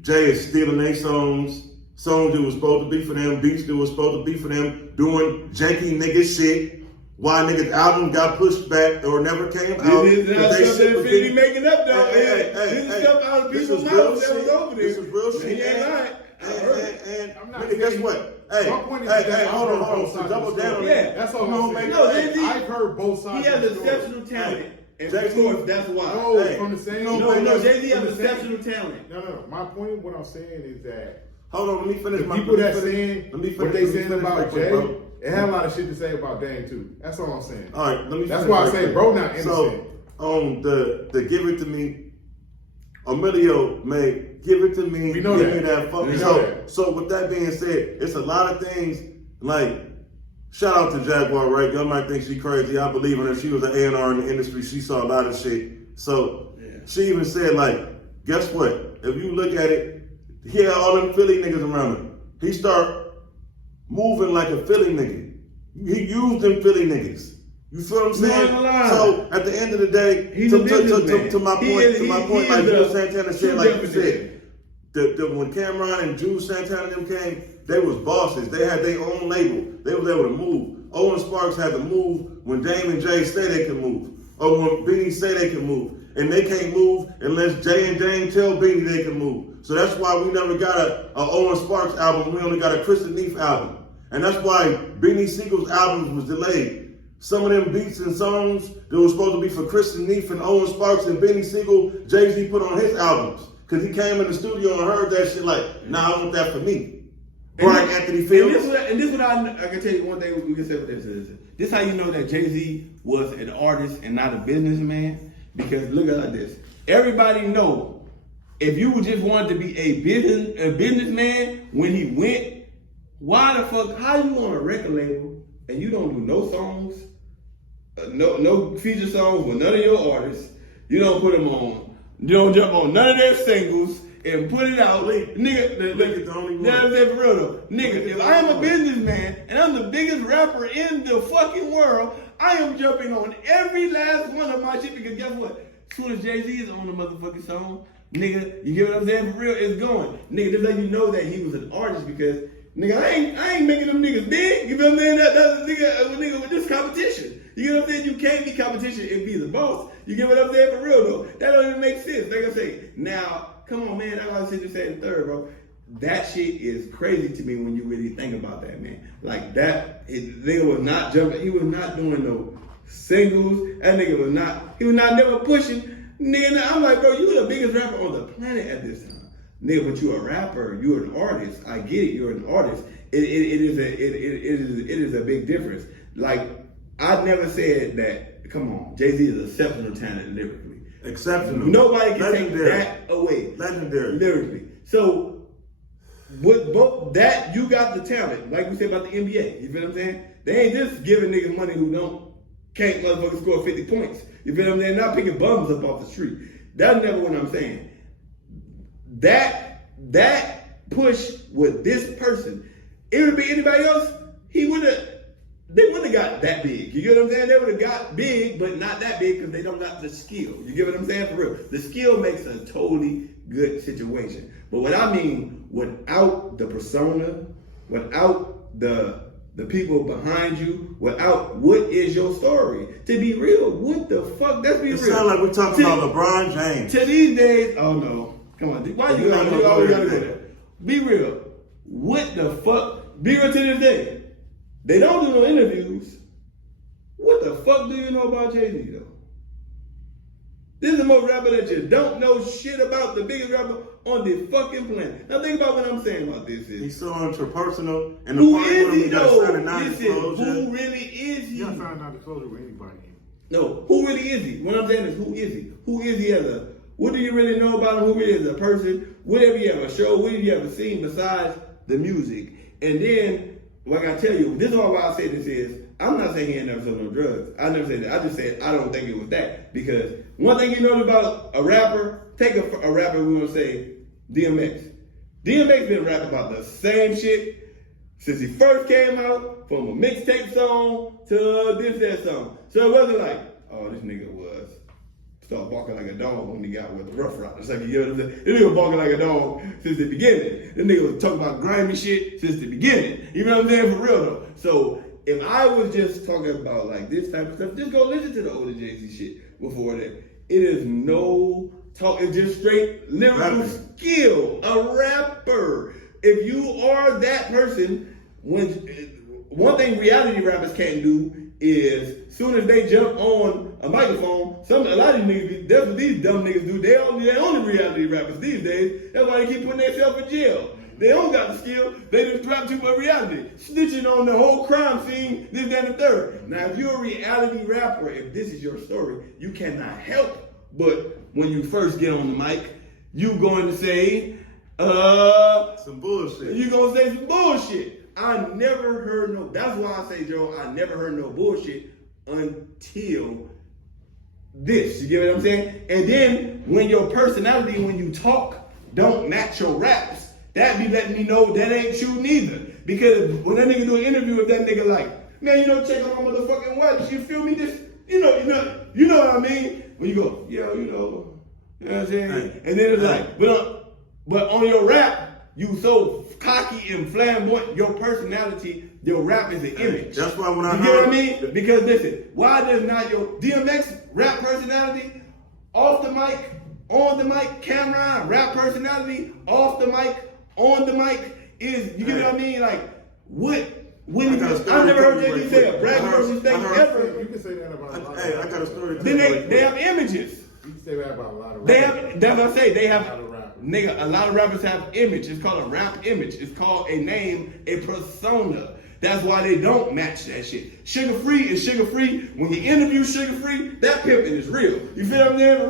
Jay is stealing their songs that was supposed to be for them, beats that was supposed to be for them, doing janky nigga shit. Why niggas' album got pushed back or never came out? This is not They stuff shit that was Fitty getting- making up though. Hey, This is stuff out of this people's was real mouths that was shit. over there. This was real shit. He ain't lying. I heard it. And I'm not nigga, guess saying- what? Hey, My point is hey, that hold I've on, heard hold both on. sides Double of the down. story. Yeah. That's all You know I'm who saying. made No, that? Jay-Z- I've heard both He sides has of the story. exceptional talent. And Jay-Z- of course, that's why. No, Hey, from the same. No, Jay-Z has from the same- exceptional talent. No. My point, what I'm saying is that Hold on, let me finish the my people let me that finish- saying let me what finish- they let me saying finish about real quick, Jay, bro. it had a lot of shit to say about Dame too. That's all I'm saying. All right, let me. That's finish why I real say, quick. bro, not innocent. So, the Give It To Me, Emilio made Give It To Me, We know give that. me that fucking We know so, that. so with that being said, it's a lot of things, like, shout out to Jaguar, right? Y'all might think she crazy. I believe in her. She was an A&R in the industry. She saw a lot of shit. So, she even said, like, guess what? If you look at it, he had all them Philly niggas around him. He start moving like a Philly nigga. He used them Philly niggas. You feel what I'm saying? So at the end of the day, to my point, like Jules Santana said, like you said, when Cameron and Jules Santana them came, they was bosses. They had their own label. They was able to move. Owen Sparks had to move when Dame and Jay say they can move, or when Beanie say they can move, and they can't move unless Jay and Dame tell Beanie they can move. So that's why we never got a Owen Sparks album. We only got a Kristen Neef album, and that's why Beanie Siegel's album was delayed. Some of them beats and songs that was supposed to be for Kristen Neef and Owen Sparks and Beanie Siegel, Jay-Z put on his albums. Because he came in the studio and heard that shit like, nah, I want that for me. Brian Anthony Fields. And this is what I can tell you one thing we can say with this is, this how you know that Jay-Z was an artist and not a businessman. Because look at it like this. Everybody know if you just wanted to be a businessman when he went, why the fuck, how you on a record label and you don't do no songs, no feature songs with none of your artists, you don't put them on, you don't jump on none of their singles and put it out, nigga, for real though, nigga, if I am a businessman and I'm the biggest rapper in the fucking world, I am jumping on every last one of my shit because guess what? As soon as Jay-Z is on the motherfucking song, nigga, you get what I'm saying? For real, it's going. Nigga, just let you know that he was an artist because, nigga, I ain't making them niggas big. You know what I'm saying? That's a nigga with this competition. You know what I'm saying? You can't be competition and be the boss. You get what I'm saying? For real though. That don't even make sense. Like I say, now, come on, man. That's why I said you said in third, bro. That shit is crazy to me when you really think about that, man. Like that, nigga was not jumping. He was not doing no singles. That nigga was not. He was not never pushing. Nigga, I'm like, bro, you the biggest rapper on the planet at this time. Nigga, but you're a rapper. You're an artist. I get it. You're an artist. It is a big difference. Like I never said that. Come on, Jay-Z is exceptional talent lyrically. Exceptional. Nobody can take that away. Legendary. Lyrically. So with both that, you got the talent. Like we said about the NBA. You feel what I'm saying? They ain't just giving niggas money who can't motherfucking score 50 points. You feel what I'm saying? Not picking bums up off the street. That's never what I'm saying. That push with this person, it would be anybody else, they wouldn't have got that big. You get what I'm saying? They would have got big, but not that big because they don't got the skill. You get what I'm saying? For real. The skill makes a totally good situation. But what I mean, without the persona, without the people behind you, without what is your story? To be real, what the fuck? Let's be real. It sounds like we're talking about LeBron James. To these days, oh no. Come on. Why you always gotta go there? Be real. What the fuck? Be real to this day. They don't do no interviews. What the fuck do you know about Jay-Z though? This is the most rapper that you don't know shit about, the biggest rapper on the fucking planet. Now think about what I'm saying about this is. He's so interpersonal, and who the part is with him, he he got though? to sign a non-disclosure. Who really is he? You gotta sign a non-disclosure with anybody. No, who really is he? What I'm saying is, who is he? Who is he as a, what do you really know about him? Who really is a person? What have you ever showed? What have you ever seen besides the music? And then, like I tell you, this is all why I say this is, I'm not saying he ain't never sold no drugs. I never said that. I just said I don't think it was that. Because one thing you know about a rapper, take a rapper, we want to say DMX. DMX been rapping about the same shit since he first came out, from a mixtape song to that song. So it wasn't like, oh, this nigga was start barking like a dog when he got with the Rough Riders. Like, you know what I'm saying? This nigga was barking like a dog since the beginning. This nigga was talking about grimy shit since the beginning. You know what I'm saying? For real though. So if I was just talking about like this type of stuff, just go listen to the older Jay-Z shit before that. It is no talk, it's just straight lyrical skill. A rapper. If you are that person, one thing reality rappers can't do is, soon as they jump on a microphone, a lot of these niggas, that's what these dumb niggas do. They only reality rappers these days. That's why they keep putting themselves in jail. They don't got the skill. They just trap too much reality. Snitching on the whole crime scene, this, that, and the third. Now, if you're a reality rapper, if this is your story, you cannot help but when you first get on the mic, you going to say, some bullshit. You gonna say some bullshit. I never heard no, that's why I say, Joe, I never heard no bullshit until this. You get what I'm saying? And then when your personality, when you talk, don't match your raps, that be letting me know that ain't you neither. Because when that nigga do an interview with that nigga like, man, you know, check on my motherfucking wife. You feel me? This, you know what I mean? When you go, yo, you know what I'm saying? And then it's like, but on your rap, you so cocky and flamboyant. Your personality, your rap is an image. That's why when I you get what I mean? Because listen, why does not your DMX rap personality off the mic, on the mic, Cameron rap personality off the mic, on the mic is, you get what I mean? Like what? When I never heard that he say a black person's thing ever. You can say that about a lot. Hey, I got a story. Then they have images. You can say that about a lot of They rappers. have, that's what I say. They have, A lot of rappers. nigga, a lot of rappers have image. It's called a rap image. It's called a name, a persona. That's why they don't match that shit. Sugar Free is Sugar Free. When you interview Sugar Free, that pimping is real. You feel what I'm saying?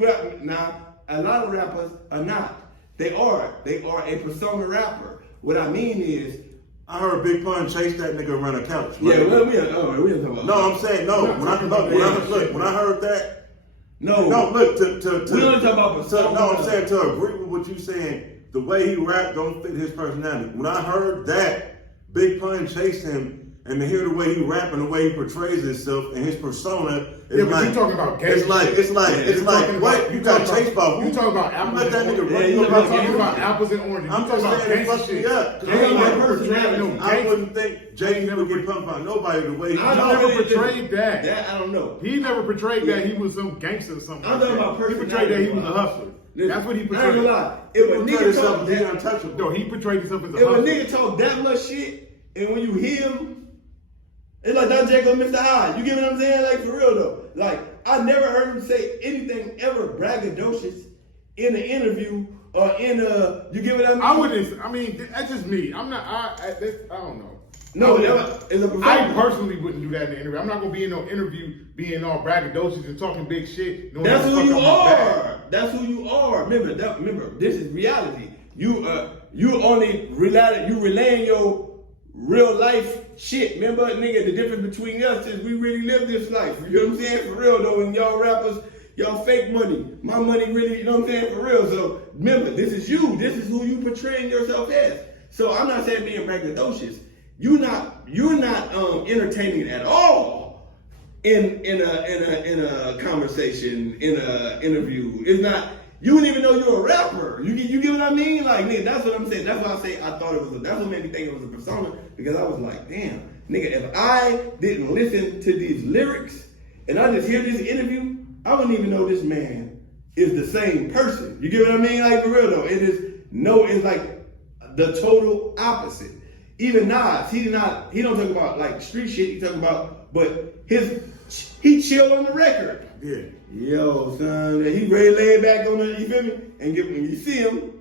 Real. Now, a lot of rappers are not. They are a persona rapper. What I mean is, I heard Big Pun chase that nigga around the couch. Right? yeah, well, we didn't talk about. No, I'm saying no. When I heard that, no, look we don't talk about persona. No, I'm saying to agree with what you saying. The way he rap don't fit his personality. When I heard that Big Pun chase him, and to hear the way he rap and the way he portrays himself and his persona, it's but like you talking about gay it's like what you got chased by who? You talking about apples? Let that nigga run you you talking about about apples and oranges. I'm just saying it fucked me up. I wouldn't think Jay never get pumped by nobody the way he I never portrayed that. That I don't know. He never portrayed that he was some gangster or something. I'm talking about He portrayed that he was a hustler. That's what he I ain't portrayed. gonna lie. If a nigga talk that, untouchable. No, he portrayed himself as a if a hustler. nigga talk that much shit, and when you hear him, it's like that Jacob Mr. Hyde. You get what I'm saying? Like for real though. Like I never heard him say anything ever braggadocious in an interview or in a. You get what I mean? I wouldn't. I mean, that's just me. I'm not. I don't know. No, it's a I personally wouldn't do that in the interview. I'm not gonna be in no interview being all braggadocious and talking big shit. That's who you are. That's who you are. Remember, this is reality. You only relaying your real life shit. Remember, nigga, the difference between us is we really live this life. You know what I'm saying? For real though, and y'all rappers, y'all fake money. My money really, you know what I'm saying? For real. So remember, this is you. This is who you portraying yourself as. So I'm not saying being braggadocious. You're not entertaining at all in a conversation, in a interview. It's not. You wouldn't even know you're a rapper. You get what I mean? Like, nigga, that's what I'm saying. That's why I say I thought it was. That's what made me think it was a persona, because I was like, damn, nigga, if I didn't listen to these lyrics and I just hear this interview, I wouldn't even know this man is the same person. You get what I mean? Like for real though, it's like the total opposite. Even Nas, he don't talk about like street shit. He talk about, but he chill on the record. Yeah. Yo, son, he really laid back on the, you feel me? And when you see him,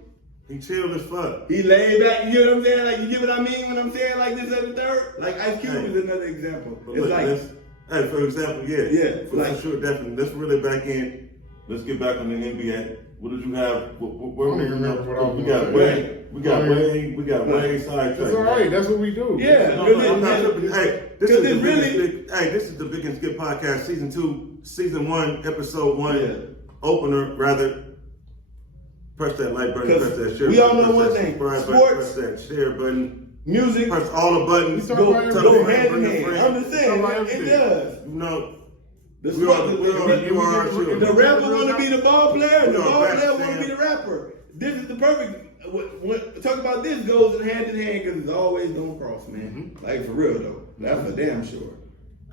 he chilled as fuck. he laid back. You know what I'm saying? Like you get what I mean when I'm saying like this and the third. Like Ice Cube is another example. But It's look, like, for example, yeah. Yeah, For like- sure, definitely. Let's really back in. Let's get back on the NBA. What did you have? Where I don't even remember what I was we got doing. Wayne. We got Wayne sidetracked. It's all right. That's what we do. yeah, I'm not tripping. Hey, this is the really. this is the Big and Skip podcast, season 2, season 1, episode 1, Yeah. opener rather. Press that like button, press that share we all button, know one press that thing. subscribe button, Sports, press that share button, music, press all the buttons. We talk go about Tell go a friend, hand in bring a hand. friend. I'm just saying, Talk about it everything. does. You know, The we are our children. The rapper want to be the ball player, and the We are ball rap player want to fans. be the rapper. This is the perfect. Talk about this goes in hand because it's always gonna cross, man. Like for real though, that's for damn sure.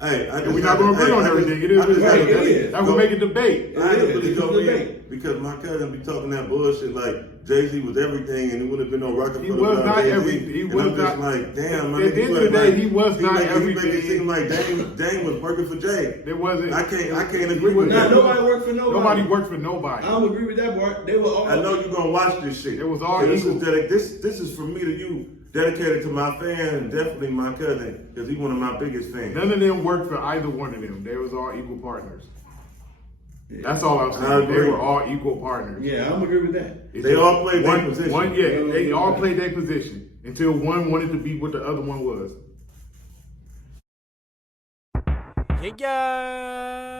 Hey, We're not going to agree on everything. It is what it Right, it is. is. That would make a debate. I ain't It really is. go It's a in debate. because my cousin be talking that bullshit like Jay-Z was everything and it would have been no Rockefeller. He was without not Jay-Z. everything. He And was I'm just not- like, damn. At the end of the day, he was not He make it everything. seem like Dame was working for Jay. There wasn't. I can't agree with Now that. nobody worked for nobody. Nobody worked for nobody. I don't agree with that part. They were all. I know you're gonna watch this shit. It was all So this equal. is this is from me to you, dedicated to my fan and definitely my cousin, because he's one of my biggest fans. None of them worked for either one of them. They was all equal partners. That's all I'm I saying. They agree. were all equal partners. Yeah, I'm agree with that. It's They just all played their position. They all played their position until one wanted to be what the other one was. Yeah.